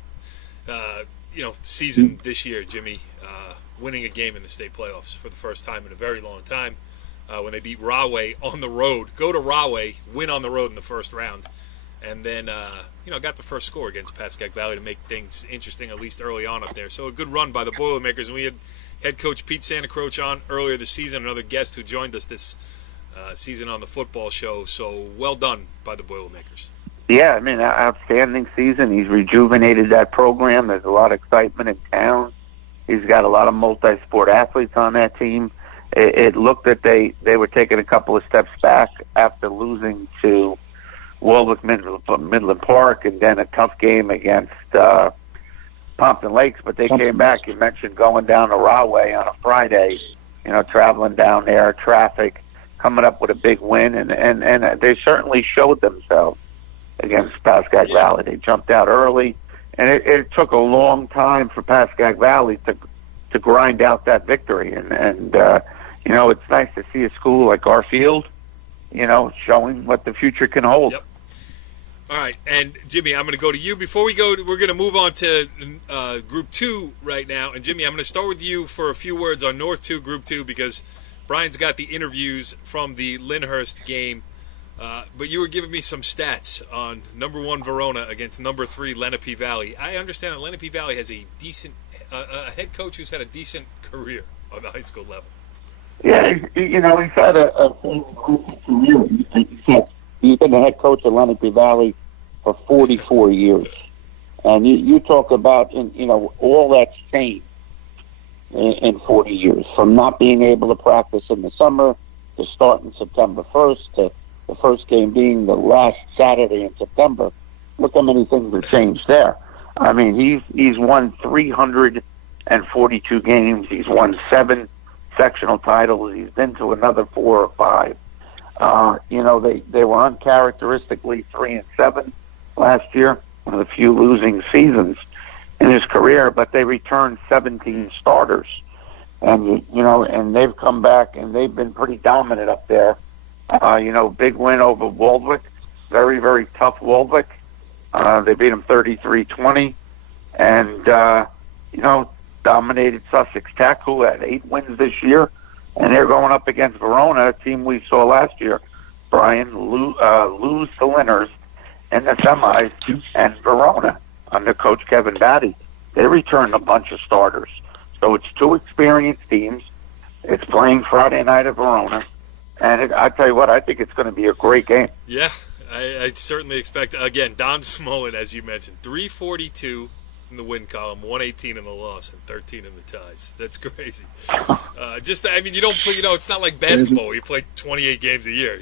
season this year. Jimmy winning a game in the state playoffs for the first time in a very long time. When they beat Rahway on the road, go to Rahway, win on the road in the first round, and then got the first score against Pascack Valley to make things interesting, at least early on up there. So a good run by the Boilermakers. And we had head coach Pete Santa Croce on earlier this season, another guest who joined us this season on the football show. So well done by the Boilermakers. Yeah, I mean, outstanding season. He's rejuvenated that program. There's a lot of excitement in town. He's got a lot of multi-sport athletes on that team. It looked that they were taking a couple of steps back after losing to Warwick Midland Park, and then a tough game against Pompton Lakes. But they came back. You mentioned going down to Rahway on a Friday, traveling down there, traffic, coming up with a big win, and they certainly showed themselves against Pascack Valley. They jumped out early, and it took a long time for Pascack Valley to grind out that victory, and it's nice to see a school like Garfield, showing what the future can hold. Yep. All right, and Jimmy, I'm going to go to you. Before we go, we're going to move on to Group 2 right now. And Jimmy, I'm going to start with you for a few words on North 2, Group 2, because Brian's got the interviews from the Lyndhurst game. But you were giving me some stats on number 1 Verona against number 3 Lenape Valley. I understand that Lenape Valley has a decent a head coach who's had a decent career on the high school level. Yeah, he's had a career. He's been the head coach at Lenape Valley for 44 years. And you talk about, all that's changed in 40 years, from not being able to practice in the summer to starting September 1st to the first game being the last Saturday in September. Look how many things have changed there. I mean, he's won 342 games. He's won 7 sectional titles. He's been to another 4 or 5. They were uncharacteristically 3-7 last year, one of the few losing seasons in his career, but they returned 17 starters. And, and they've come back and they've been pretty dominant up there. Big win over Waldwick, very, very tough Waldwick. They beat them 33-20, and, dominated Sussex Tech, who had 8 wins this year, and they're going up against Verona, a team we saw last year. Brian lose to Lyndhurst in the semis, and Verona, under Coach Kevin Batty, they returned a bunch of starters. So it's 2 experienced teams. It's playing Friday night at Verona, and I tell you what, I think it's going to be a great game. Yeah, I certainly expect, again, Don Smolin, as you mentioned, 342 in the win column, 118 in the loss, and 13 in the ties. That's crazy. You don't play. It's not like basketball where you play 28 games a year.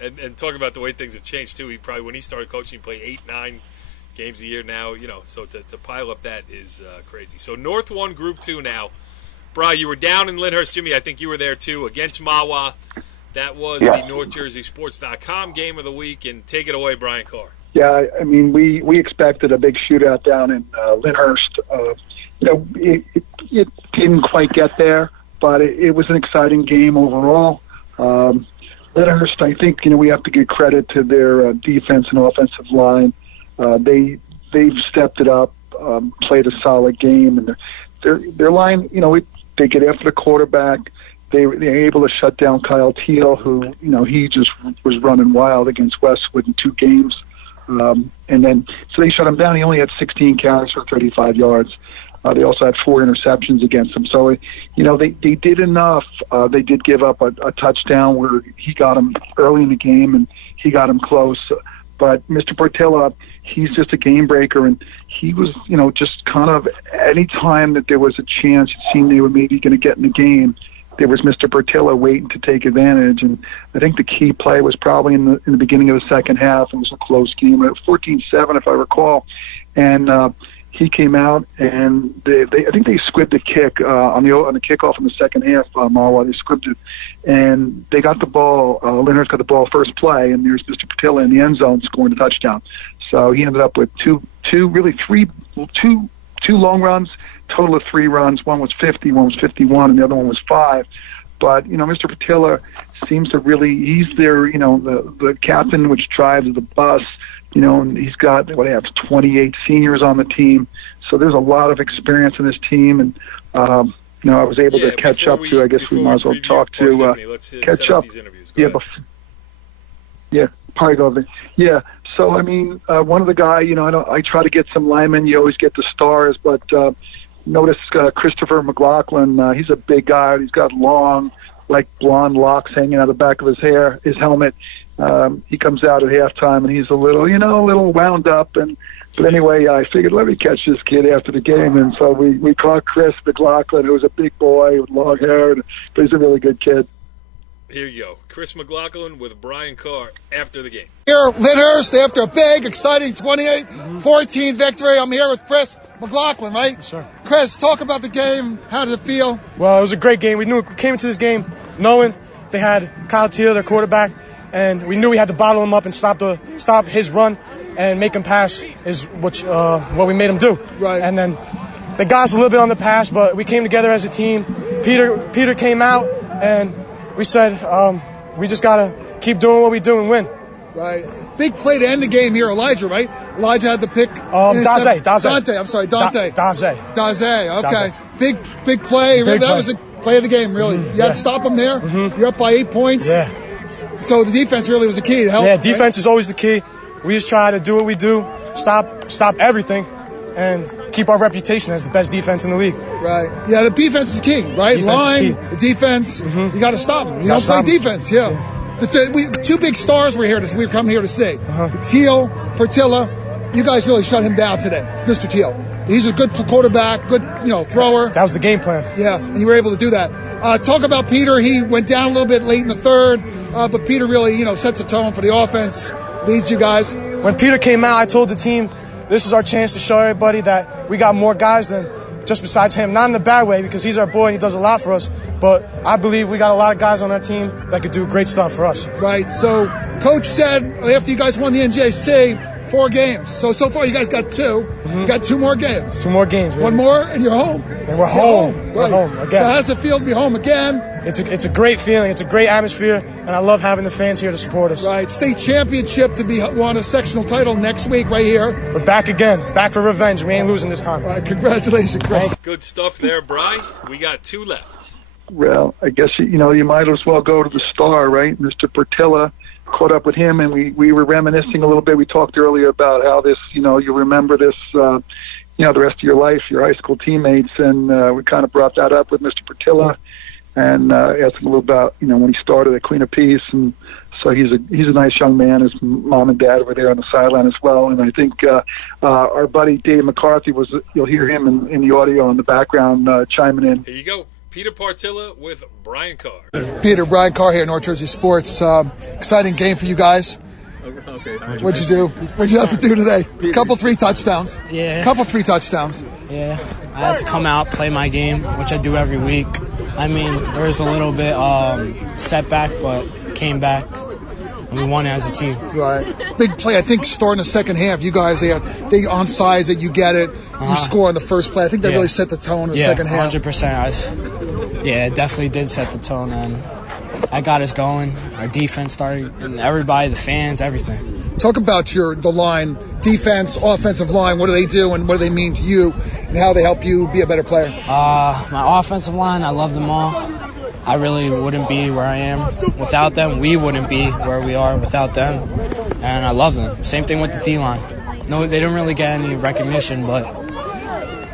And talk about the way things have changed too. When he started coaching, he played 8-9 games a year now. So to pile up that is crazy. So North 1, Group 2 now. Bri, you were down in Lyndhurst. Jimmy, I think you were there too, against Mahwah. That was the NorthJerseySports.com game of the week. And take it away, Brian Carr. Yeah, I mean, we expected a big shootout down in Lyndhurst. It didn't quite get there, but it was an exciting game overall. Lyndhurst, I think, we have to give credit to their defense and offensive line. They've stepped it up, played a solid game, and their line, they get after the quarterback. They're able to shut down Kyle Teal, who, he just was running wild against Westwood in 2 games. So they shut him down. He only had 16 carries for 35 yards. They also had 4 interceptions against him. So, they did enough. They did give up a touchdown where he got him early in the game, and he got him close. But Mr. Portilla, he's just a game breaker, and he was, just kind of any time that there was a chance it seemed they were maybe going to get in the game, there was Mr. Portilla waiting to take advantage. And I think the key play was probably in the beginning of the second half. It was a close game, 14-7 if I recall. And he came out, and I think they squibbed the kick on the kickoff in the second half. Mahwah, they squibbed it, and they got the ball. Lyndhurst got the ball first play, and there's Mr. Portilla in the end zone scoring a touchdown. So he ended up with two long runs, total of 3 runs. One was 50, one was 51, and the other one was 5. But Mr. Portilla seems to he's their the captain which drives the bus. And he's got 28 seniors on the team, so there's a lot of experience in this team. And I was able to catch up to. I guess we might as well talk to catch up. Probably go there. Yeah. So I mean, one of the guys, I try to get some linemen. You always get the stars, but notice Christopher McLaughlin. He's a big guy. He's got long, blonde locks hanging out the back of his helmet. He comes out at halftime, and he's a little wound up. But anyway, I figured, let me catch this kid after the game. And so we caught Chris McLaughlin, who was a big boy with long hair, but he's a really good kid. Here you go. Chris McLaughlin with Brian Carr after the game. Here at Lyndhurst, after a big, exciting 28-14 victory, I'm here with Chris McLaughlin, right? Yes, sir. Chris, talk about the game. How did it feel? Well, it was a great game. We came into this game knowing they had Kyle Teal, their quarterback, and we knew we had to bottle him up and stop his run and make him pass is what we made him do. Right. And then they got us a little bit on the pass, but we came together as a team. Peter came out, and we said we just got to keep doing what we do and win. Right. Big play to end the game here, Elijah, right? Elijah had the pick. Daze. Dante, I'm sorry, Dante. Daze, okay. Big play. Big that play. was the play of the game, really. You had to stop him there. You're up by 8 points. Yeah. So the defense really was the key to help. Yeah, defense is always the key. We just try to do what we do, stop everything, and keep our reputation as the best defense in the league. Right. Yeah, the defense is key, right? The defense, you got to stop them. You don't play defense, The 2 big stars we're coming here to see. Teal, Portilla. You guys really shut him down today, Mr. Teal. He's a good quarterback, good thrower. That was the game plan. Yeah, and you were able to do that. Talk about Peter. He went down a little bit late in the third, but Peter really sets the tone for the offense, leads you guys. When Peter came out, I told the team, this is our chance to show everybody that we got more guys than just besides him. Not in a bad way, because he's our boy and he does a lot for us, but I believe we got a lot of guys on our team that could do great stuff for us. Right. So Coach said after you guys won the NJC, 4 games. So far you guys got 2. You got 2 more games. 2 more games. Baby. 1 more and you're home. And we're home. Right. We're home again. So how's it feel to be home again? It's a great feeling. It's a great atmosphere, and I love having the fans here to support us. Right. State championship to be won a sectional title next week right here. We're back again. Back for revenge. We ain't losing this time. All right. Congratulations, Chris. Good stuff there, Bri. We got 2 left. Well, I guess you might as well go to the star, right? Mr. Portilla. Caught up with him, and we were reminiscing a little bit. We talked earlier about how this, you remember this, the rest of your life, your high school teammates, and we kind of brought that up with Mr. Portilla. and asked him a little about, when he started at Queen of Peace. And so he's a nice young man. His mom and dad were there on the sideline as well. And I think our buddy Dave McCarthy you'll hear him in the audio in the background chiming in. Here you go. Peter Partilla with Brian Carr. Peter, Brian Carr here, North Jersey Sports. Exciting game for you guys. Okay. What'd you do? What'd you have to do today? Couple 3 touchdowns. Yeah. Couple 3 touchdowns. Yeah. I had to come out, play my game, which I do every week. I mean, there was a little bit setback, but came back. And we won as a team. Right. Big play. I think starting the second half, you guys, they onside it, you get it, you score on the first play. I think that really set the tone in the second half. 100%. It definitely did set the tone, and that got us going. Our defense started, and everybody, the fans, everything. Talk about the line, defense, offensive line. What do they do, and what do they mean to you, and how they help you be a better player? My offensive line, I love them all. I really wouldn't be where I am without them. We wouldn't be where we are without them, and I love them. Same thing with the D-line. No, they don't really get any recognition, but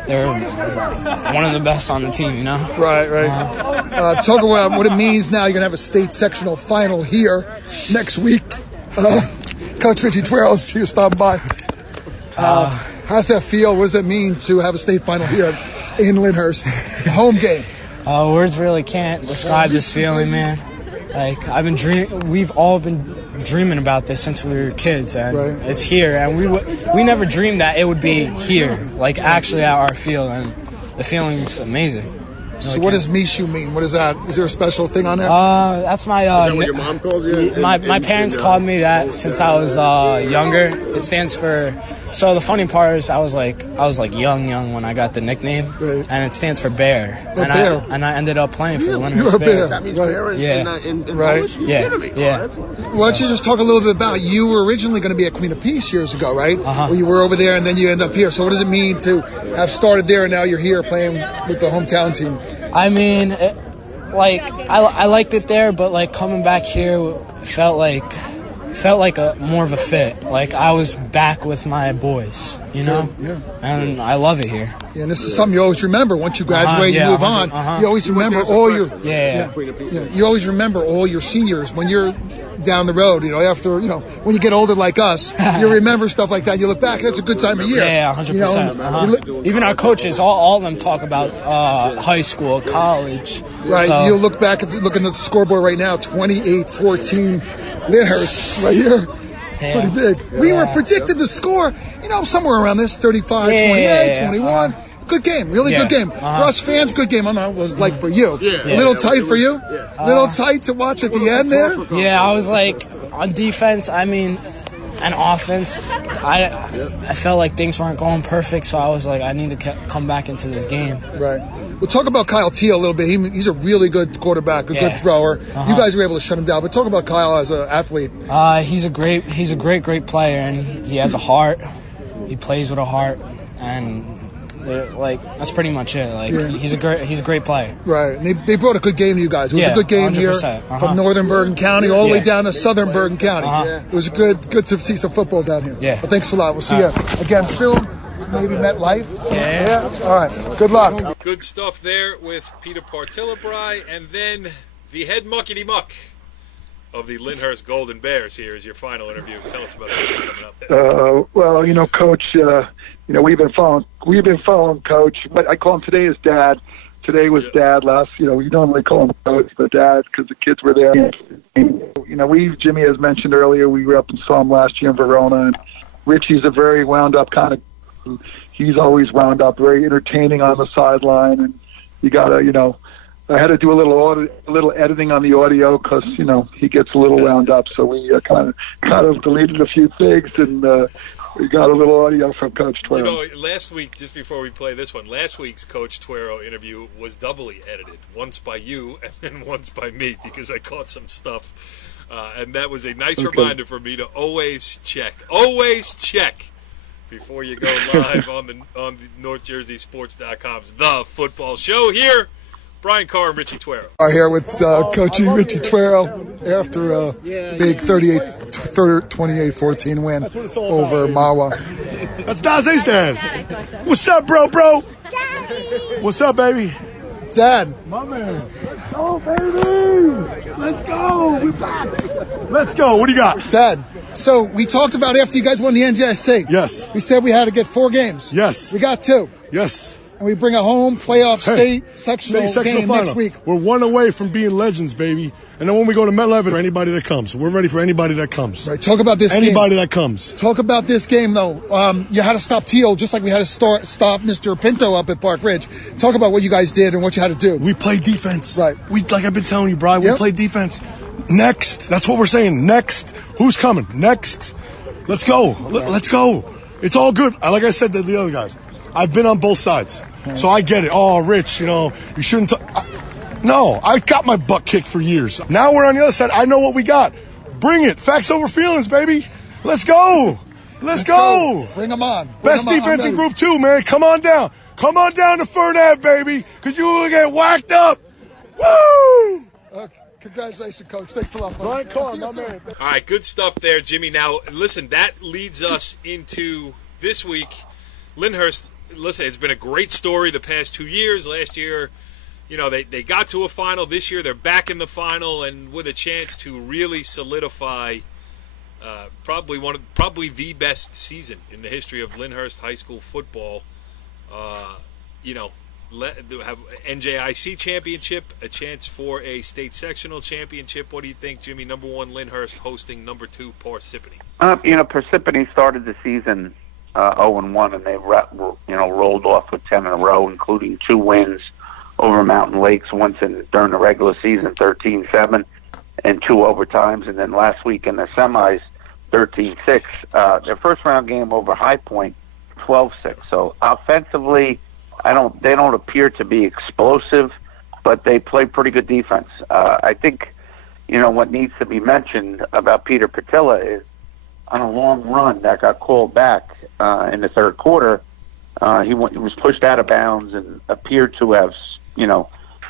they're one of the best on the team, Right. Talk about what it means now. You're going to have a state sectional final here next week. Coach Richie Twerell's here stopping by. How's that feel? What does it mean to have a state final here in Lyndhurst? Home game. Words really can't describe this feeling, man. Like, we've all been dreaming about this since we were kids, and it's here. And we never dreamed that it would be here, like actually at our field, and the feeling's amazing. So what does Mishu mean? What is that? Is there a special thing on there? That's my. Is that what your mom calls you? My parents called me that since I was younger. It stands for. So the funny part is I was like young when I got the nickname, and it stands for bear. And I ended up playing for Lyndhurst. You were a bear. That means bear in Polish? Yeah. Why don't you just talk a little bit about, you were originally going to be at Queen of Peace years ago, right? Well, you were over there and then you end up here. So what does it mean to have started there and now you're here playing with the hometown team? I mean, I liked it there, but like coming back here felt like a more of a fit. Like I was back with my boys, Yeah. And I love it here. Yeah, and this is something you always remember once you graduate and move on. You always remember all your you always remember all your seniors when you're down the road, after, when you get older like us, you remember stuff like that. You look back, that's a good time of year. Yeah, 100%. Even our coaches, all of them talk about high school, college. Right, so. You look back, looking at the scoreboard right now, 28-14, Lyndhurst right here. Yeah. Pretty big. We were predicted to score, somewhere around this, 35, 28, 21. Good game, really good game. For us fans, good game. I don't know what it was like for you. A little tight for you? A little tight to watch at the end there? Yeah, I was like, on defense, and offense, I felt like things weren't going perfect, so I was like, I need to come back into this game. Right. We'll talk about Kyle Teal a little bit. He's a really good quarterback, a good thrower. You guys were able to shut him down, but talk about Kyle as an athlete. He's a great player, and he has a heart. He plays with a heart, and that's pretty much it. He's a great player. Right. And they brought a good game to you guys. It was a good game 100%. Here from Northern Bergen County all the way down to Southern Bergen County. It was good to see some football down here. Yeah. Well, thanks a lot. We'll see you again soon. Maybe MetLife. Yeah. All right. Good luck. Good stuff there with Peter Partilla, and then the head muckety muck of the Lyndhurst Golden Bears. Here is your final interview. Tell us about this one coming up. Well, Coach. We've been following Coach. But I call him today his dad. Today was Dad. We normally call him Coach, but Dad, because the kids were there. Jimmy has mentioned earlier, we were up and saw him last year in Verona, and Richie's a very wound up kind of. He's always wound up, very entertaining on the sideline, and you gotta, I had to do a little editing on the audio because he gets a little wound up, so we kind of deleted a few things, and we got a little audio from Coach Twerell. Last week, just before we play this one, last week's Coach Twerell interview was doubly edited, once by you and then once by me, because I caught some stuff, and that was a nice reminder for me to always check before you go live on the NorthJerseySports.com's The Football Show. Here, Brian Carr and Richie Twerell. We're here with Coach Richie Twerell after a big 28-14 win over Mawa. That's Daze's dad. What's up, bro? Daddy. What's up, baby? Dad. My man. Oh, baby! Let's go! We're back! Let's go. What do you got? Dad, so we talked about after you guys won the NJSC. Yes. We said we had to get 4 games. Yes. We got 2. Yes. And we bring a home playoff state sectional game final. next week. We're 1 away from being legends, baby. And then when we go to MetLife, for anybody that comes. We're ready for anybody that comes. Right, talk about this Anybody game. that comes. Talk about this game, though. You had to stop Teal, just like we had to stop Mr. Pinto up at Park Ridge. Talk about what you guys did and what you had to do. We played defense. Right. Like I've been telling you, Brian, we played defense. Next. That's what we're saying. Next. Who's coming? Next. Let's go. Let's go. It's all good. Like I said to the other guys, I've been on both sides. So I get it. Oh, Rich, you shouldn't. No, I got my butt kicked for years. Now we're on the other side. I know what we got. Bring it. Facts over feelings, baby. Let's go. Let's go. Bring them on. Best defense in Group 2, man. Come on down. Come on down to Fern Ave, baby, because you will get whacked up. Woo! Congratulations, Coach. Thanks a lot. Brian Carr, my man. All right, good stuff there, Jimmy. Now, listen, that leads us into this week. Lyndhurst, listen, it's been a great story the past 2 years. Last year, they got to a final. This year, they're back in the final and with a chance to really solidify probably the best season in the history of Lyndhurst High School football. Have NJIC championship, a chance for a state sectional championship. What do you think, Jimmy? Number 1, Lyndhurst hosting number 2, Parsippany. Parsippany started the season 0-1, and they rolled off with 10 in a row, including 2 wins over Mountain Lakes, once during the regular season, 13-7, and 2 overtimes, and then last week in the semis, 13-6. Their first round game over High Point, 12-6. So offensively, they don't appear to be explosive, but they play pretty good defense. I think, what needs to be mentioned about Peter Patilla is on a long run that got called back in the third quarter, he was pushed out of bounds and appeared to have,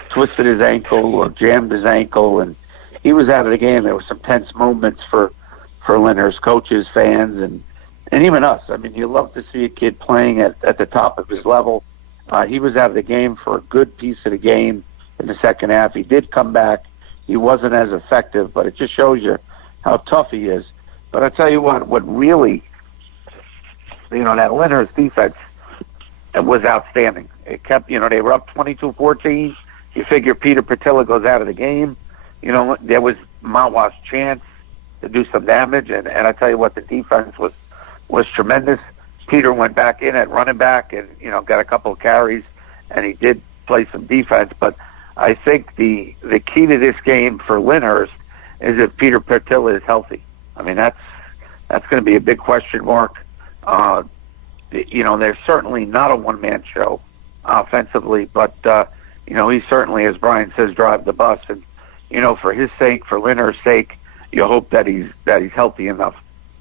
twisted his ankle or jammed his ankle, and he was out of the game. There were some tense moments for Lyndhurst coaches, fans, and even us. I mean, you love to see a kid playing at the top of his level. He was out of the game for a good piece of the game in the second half. He did come back. He wasn't as effective, but it just shows you how tough he is. But I tell you what really, that Lyndhurst defense was outstanding. It kept, they were up 22-14. You figure Peter Patilla goes out of the game. There was Mawa's chance to do some damage, and I tell you what, the defense was tremendous. Peter went back in at running back and, got a couple of carries, and he did play some defense. But I think the key to this game for Lyndhurst is if Peter Patilla is healthy. I mean, that's going to be a big question mark. They're certainly not a one-man show offensively, but, he certainly, as Brian says, drive the bus. And, for his sake, for Lyndhurst's sake, you hope that he's healthy enough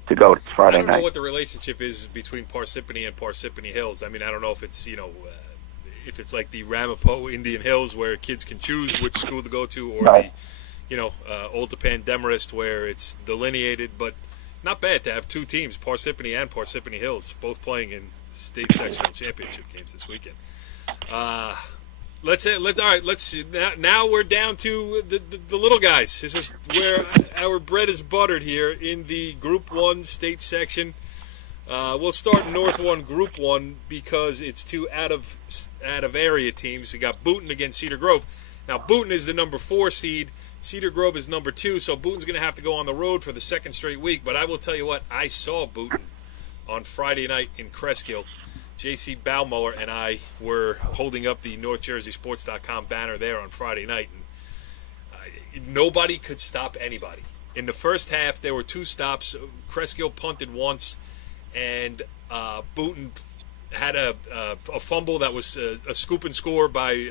to go Friday night. I don't know what the relationship is between Parsippany and Parsippany Hills. I mean, I don't know if it's, if it's like the Ramapo Indian Hills where kids can choose which school to go to, or right. the, Old Tappan Demarest where it's delineated, but not bad to have 2 teams, Parsippany and Parsippany Hills, both playing in state sectional championship games this weekend. Now we're down to the little guys. This is where our bread is buttered here in the Group 1 state section. We'll start North 1 Group 1 because it's 2 out of area teams. We got Boonton against Cedar Grove. Now Boonton is the number 4 seed. Cedar Grove is number 2, so Boonton's going to have to go on the road for the second straight week. But I will tell you what, I saw Boonton on Friday night in Cresskill. J.C. Baumiller and I were holding up the NorthJerseySports.com banner there on Friday night, and nobody could stop anybody. In the first half, there were 2 stops. Cresskill punted once, and Boonton had a fumble that was a scoop and score by,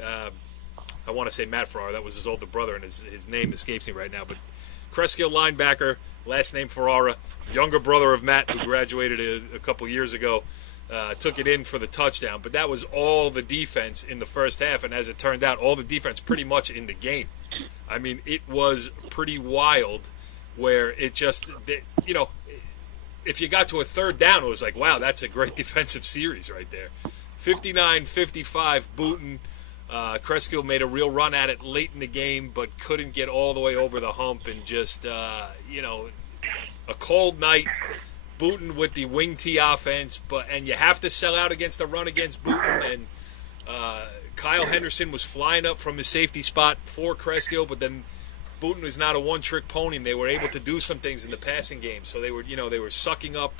I want to say Matt Farrar. That was his older brother, and his name escapes me right now. But Cresskill linebacker, last name Ferrara, younger brother of Matt, who graduated a couple years ago. Took it in for the touchdown, but that was all the defense in the first half, and as it turned out, all the defense pretty much in the game. I mean, it was pretty wild where it just, if you got to a third down, it was like, wow, that's a great defensive series right there. 59-55, Boonton Cresskill made a real run at it late in the game, but couldn't get all the way over the hump, and just, a cold night. Booten with the wing tee offense, and you have to sell out against the run against Booten, and Kyle Henderson was flying up from his safety spot for Cresskill, but then Booten was not a one-trick pony, and they were able to do some things in the passing game. So they were sucking up,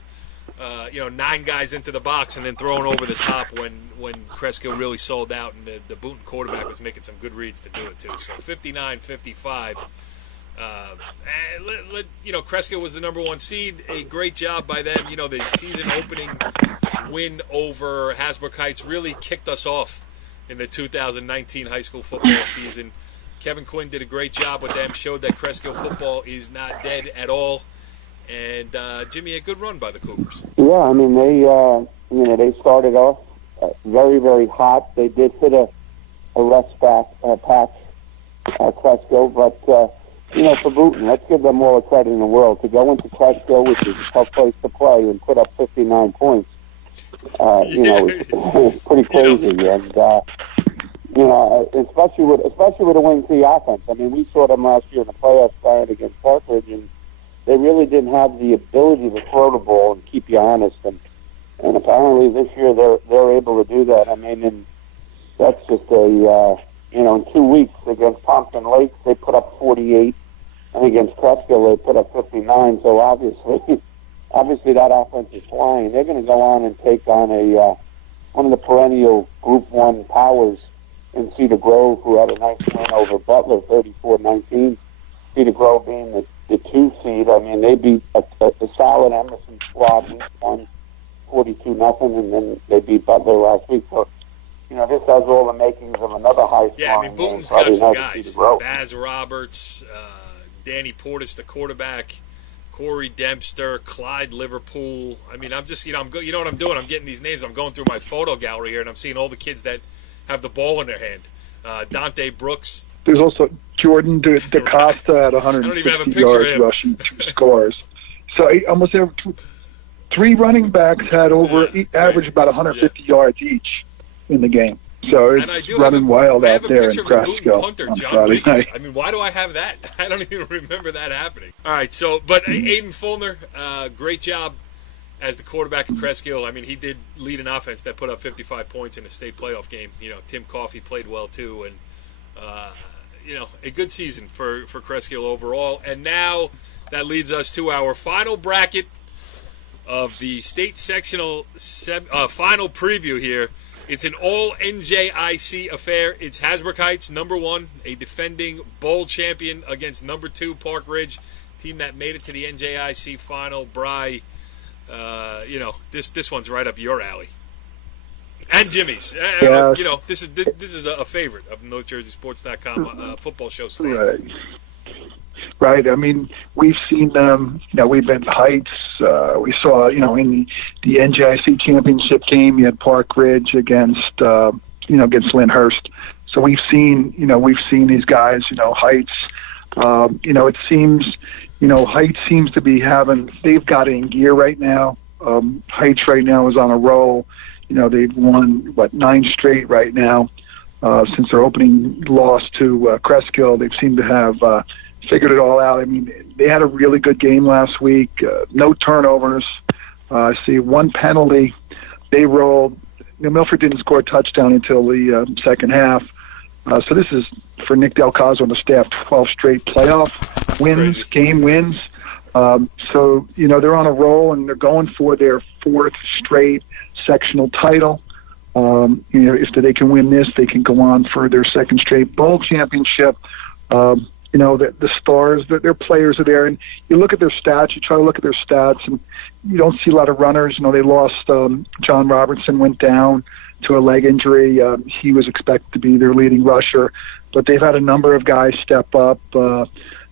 9 guys into the box and then throwing over the top when Cresskill really sold out, and the Booten quarterback was making some good reads to do it too. So 59-55. Cresskill was the number 1 seed. A great job by them. The season opening win over Hasbrook Heights really kicked us off in the 2019 high school football season. Kevin Quinn did a great job with them, showed that Cresskill football is not dead at all. And, Jimmy, a good run by the Cougars. Yeah, I mean, they started off very, very hot. They did hit a rest patch, Cresskill, but, for Booten, let's give them all the credit in the world. To go into Cresskill, which is a tough place to play, and put up 59 points, it's pretty crazy. And, especially with a wing tee offense. I mean, we saw them last year in the playoffs playing against Parkridge, and they really didn't have the ability to throw the ball and keep you honest. And apparently this year they're able to do that. I mean, and that's just in 2 weeks against Thompson Lake, they put up 48, and against Cresskill, they put up 59. So obviously that offense is flying. They're going to go on and take on one of the perennial Group 1 powers in Cedar Grove, who had a nice win over Butler, 34-19. Cedar Grove being the 2 seed. I mean, they beat a solid Emerson squad, won 42-0, and then they beat Butler last week. So, this has all the makings of another high-scoring game. Yeah, I mean, Booten's got some guys. Baz Roberts, Danny Portis, the quarterback, Corey Dempster, Clyde Liverpool. I mean, I'm just, you know what I'm doing? I'm getting these names. I'm going through my photo gallery here, and I'm seeing all the kids that have the ball in their hand. Dante Brooks. There's also Jordan DaCosta at 150 yards rushing, 2 scores. So almost every 3 running backs had average about 150 yards each in the game. So it's running wild out there in Cresskill on Friday night. I mean, why do I have that? I don't even remember that happening. All right, but Aiden Fulner, great job as the quarterback at Cresskill. I mean, he did lead an offense that put up 55 points in a state playoff game. Tim Coffey played well too, and a good season for Cresskill overall. And now that leads us to our final bracket of the state sectional final preview here. It's an all NJIC affair. It's Hasbrook Heights, number 1, a defending bowl champion against number 2, Park Ridge, team that made it to the NJIC final. Bry, this one's right up your alley. And Jimmy's. Yeah. This is a favorite of NorthJerseySports.com football show stand. Right. Right. I mean, we've seen them. We've been Heights. We saw, in the NJIC championship game, you had Park Ridge against Lyndhurst. So we've seen these guys. Heights. It seems, Heights seems to be they've got it in gear right now. Heights right now is on a roll. They've won 9 straight right now since their opening loss to Cresskill. They seem to have figured it all out. I mean, they had a really good game last week. No turnovers. I see 1 penalty. They rolled. Milford didn't score a touchdown until the second half. So this is, for Nick Del Caso and the staff, 12 straight playoff wins, game wins. So, they're on a roll, and they're going for their 4th straight sectional title. If they can win this, they can go on for their 2nd straight bowl championship. The stars, their players are there, and you look at their stats, you try to look at their stats, and you don't see a lot of runners. They lost, John Robertson went down to a leg injury. He was expected to be their leading rusher, but they've had a number of guys step up.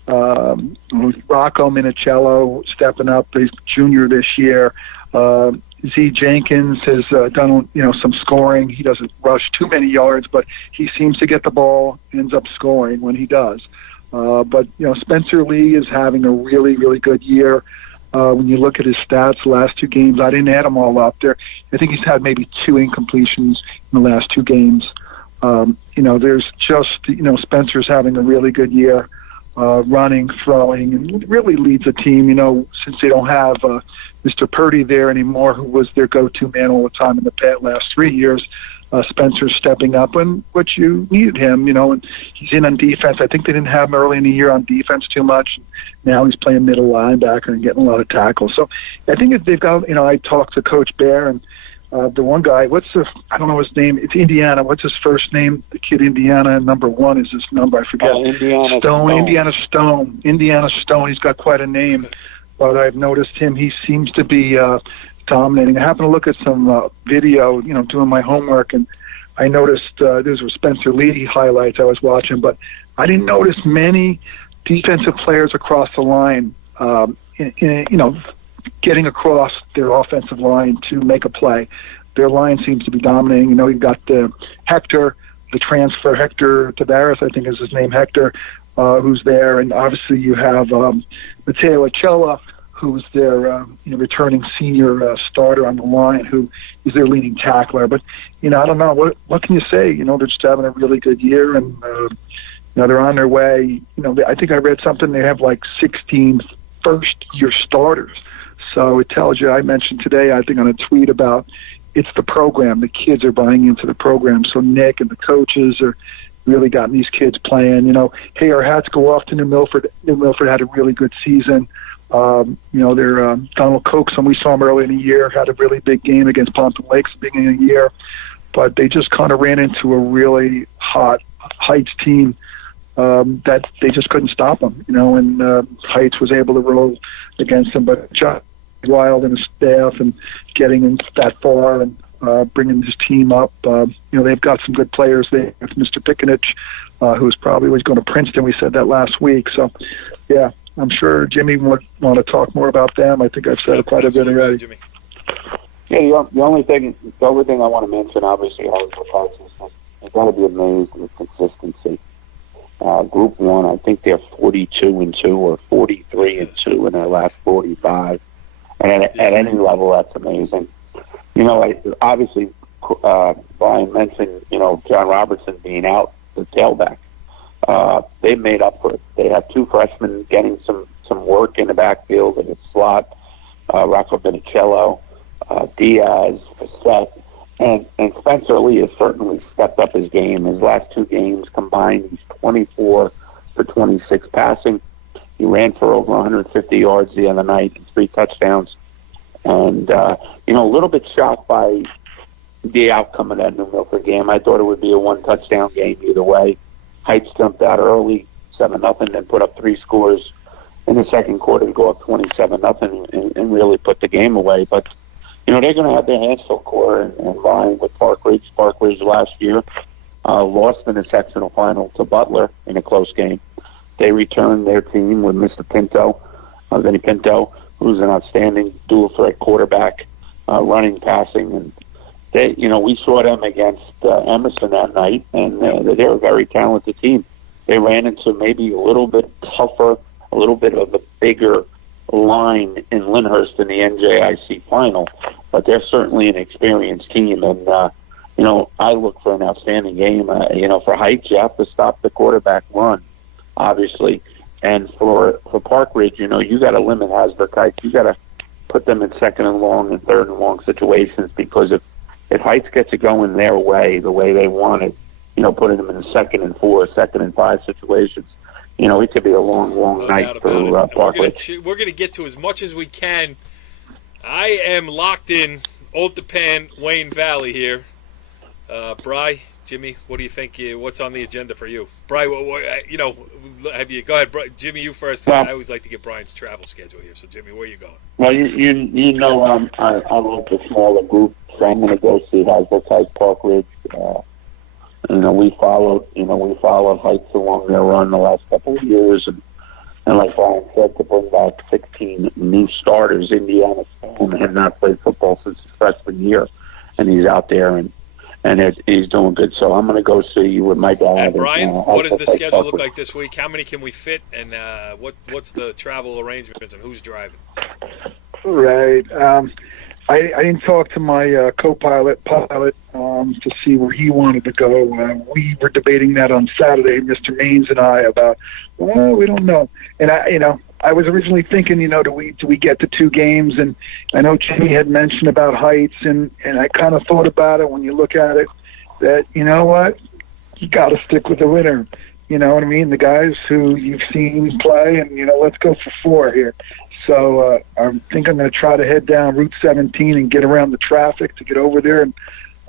Rocco Minicello stepping up. He's junior this year. Z. Jenkins has done, some scoring. He doesn't rush too many yards, but he seems to get the ball, ends up scoring when he does. But Spencer Lee is having a really, really good year. When you look at his stats, the last 2 games, I didn't add them all up there. I think he's had maybe 2 incompletions in the last 2 games. There's just, Spencer's having a really good year, running, throwing, and really leads the team, since they don't have Mr. Purdy there anymore, who was their go-to man all the time in the last 3 years. Spencer's stepping up, and what you needed him, and he's in on defense. I think they didn't have him early in the year on defense too much. Now he's playing middle linebacker and getting a lot of tackles. So I think if they've got, I talked to Coach Bear, and the one guy, I don't know his name. It's Indiana. What's his first name? The kid Indiana, number 1 is his number. I forget. Indiana Stone. He's got quite a name, but I've noticed him. He seems to be dominating. I happened to look at some video, doing my homework, and I noticed these were Spencer Lee highlights I was watching, but I didn't notice many defensive players across the line, getting across their offensive line to make a play. Their line seems to be dominating. You've got Hector, the transfer, Hector Tavares, I think is his name, Hector, who's there, and obviously you have Matteo Acella, who's their returning senior starter on the line, who is their leading tackler. But, I don't know. What can you say? They're just having a really good year, and, they're on their way. I think I read something. They have like 16 first-year starters. So it tells you, I mentioned today, I think on a tweet about it's the program. The kids are buying into the program. So Nick and the coaches are really gotten these kids playing. Hey, our hats go off to New Milford. New Milford had a really good season. They're Donald Coaxum, we saw him early in the year, had a really big game against Pompton Lakes at the beginning of the year, but they just kind of ran into a really hot Heights team that they just couldn't stop them, and Heights was able to roll against them, but John Wild and his staff and getting him that far and bringing his team up, they've got some good players there with Mr. Pickenich, who's probably was going to Princeton. We said that last week, so yeah. I'm sure Jimmy would want to talk more about them. I think I've said quite a bit already. Jimmy. Yeah, the only thing I want to mention, obviously, you've got to be amazed with consistency. Group 1, I think they're 42-2 or 43-2 in their last 45, and at any level, that's amazing. Obviously, Brian mentioned, John Robertson being out, the tailback. They made up for it. They have 2 freshmen getting some work in the backfield in the slot, Rocco Benicello, Diaz, Facette, and Spencer Lee has certainly stepped up his game. His last 2 games combined, he's 24 for 26 passing. He ran for over 150 yards the other night and 3 touchdowns. And, a little bit shocked by the outcome of that New Milford game. I thought it would be a 1-touchdown game either way. Heights jumped out early, 7-0, and put up 3 scores in the second quarter to go up 27-0 and really put the game away. But, they're going to have their hands full core and vying with Parkridge. Parkridge last year lost in the sectional final to Butler in a close game. They returned their team with Mr. Pinto, Vinny Pinto, who's an outstanding dual-threat quarterback, running, passing, and they, we saw them against Emerson that night, and they're a very talented team. They ran into maybe a little bit tougher, a little bit of a bigger line in Lyndhurst in the NJIC final, but they're certainly an experienced team. And I look for an outstanding game. For Heights, you have to stop the quarterback run, obviously, and for Parkridge, you got to limit Hasbrook Heights. You got to put them in 2nd and long and 3rd and long situations, because if Heights gets it going their way, the way they want it, putting them in 2nd and 4, 2nd and 5 situations, it could be a long night for Parkridge. We're going to get to as much as we can. I am locked in Old Tappan, Wayne Valley here. Bry, Jimmy, what do you think? What's on the agenda for you? Bry, have you go ahead, Jimmy? You first. Well, I always like to get Brian's travel schedule here. So, Jimmy, where are you going? Well, I love the smaller group, so I'm going to go see Hasbrook Heights, Parkridge. We followed Heights along their run the last couple of years, and like Brian said, to bring back 16 new starters. Indiana Stone had not played football since his freshman year, and he's out there and he's doing good. So I'm going to go see with my dad. And Brian, what does the schedule look like this week? How many can we fit, and what's the travel arrangements, and who's driving? Right. I didn't talk to my co-pilot. to see where he wanted to go. We were debating that on Saturday, Mr. Maines and I, about, well, we don't know. And I was originally thinking, do we get to 2 games? And I know Jimmy had mentioned about Heights, and I kind of thought about it when you look at it, that, you know what, you got to stick with the winner. You know what I mean? The guys who you've seen play, and, let's go for 4 here. So I think I'm going to try to head down Route 17 and get around the traffic to get over there, and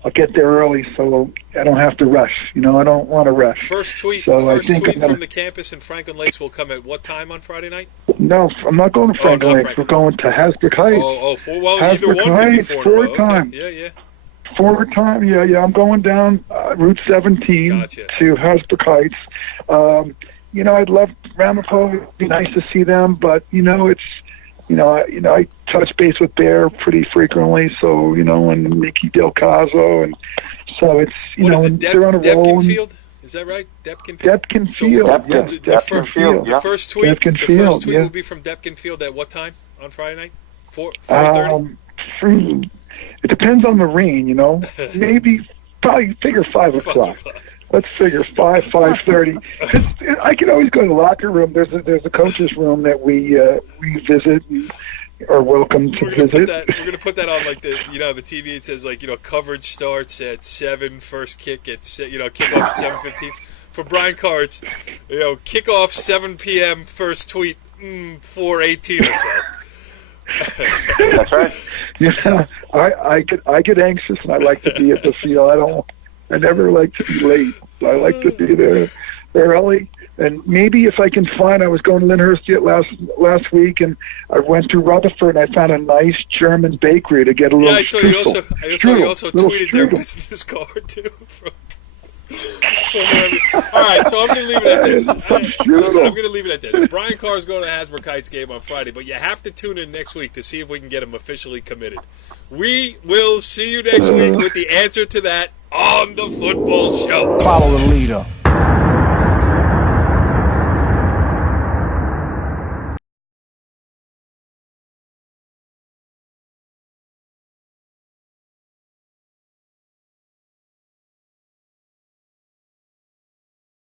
I'll get there early so I don't have to rush. I don't want to rush. First tweet from the campus in Franklin Lakes will come at what time on Friday night? No, I'm not going to Franklin Lakes. We're going to Hasbrook Heights. Either one could be 4 4 times. Yeah. 4 times, yeah. I'm going down Route 17 to Hasbrook Heights. I'd love Ramapo. It'd be nice to see them, but it's. I touch base with Bear pretty frequently, so and Mickey Del Caso, and so it's they're on a roll. Field? Is that right? Depkin Field. Depkin Field. The first tweet will be from Depkin Field at what time on Friday night? 4:30. It depends on the rain, Maybe probably figure 5 o'clock. Let's figure 5:30. I can always go to the locker room. There's a coach's room that we visit and are welcome to visit. We're going to put that on like the TV. It says coverage starts at 7, first kick at kickoff at 7:15. For Brian Cards, kickoff 7 p.m. first tweet 4:18 or so. That's right. Yeah, I get anxious and I like to be at the field. I never like to be late. I like to be there early. And maybe if I can find, I was going to Lyndhurst last week, and I went to Rutherford, and I found a nice German bakery to get a little strudel. I saw you also tweeted their business card, too. All right, so I'm going to leave it at this. Brian Carr's going to Hasbrook Heights game on Friday, but you have to tune in next week to see if we can get him officially committed. We will see you next week with the answer to that on the Football Show. Follow the leader.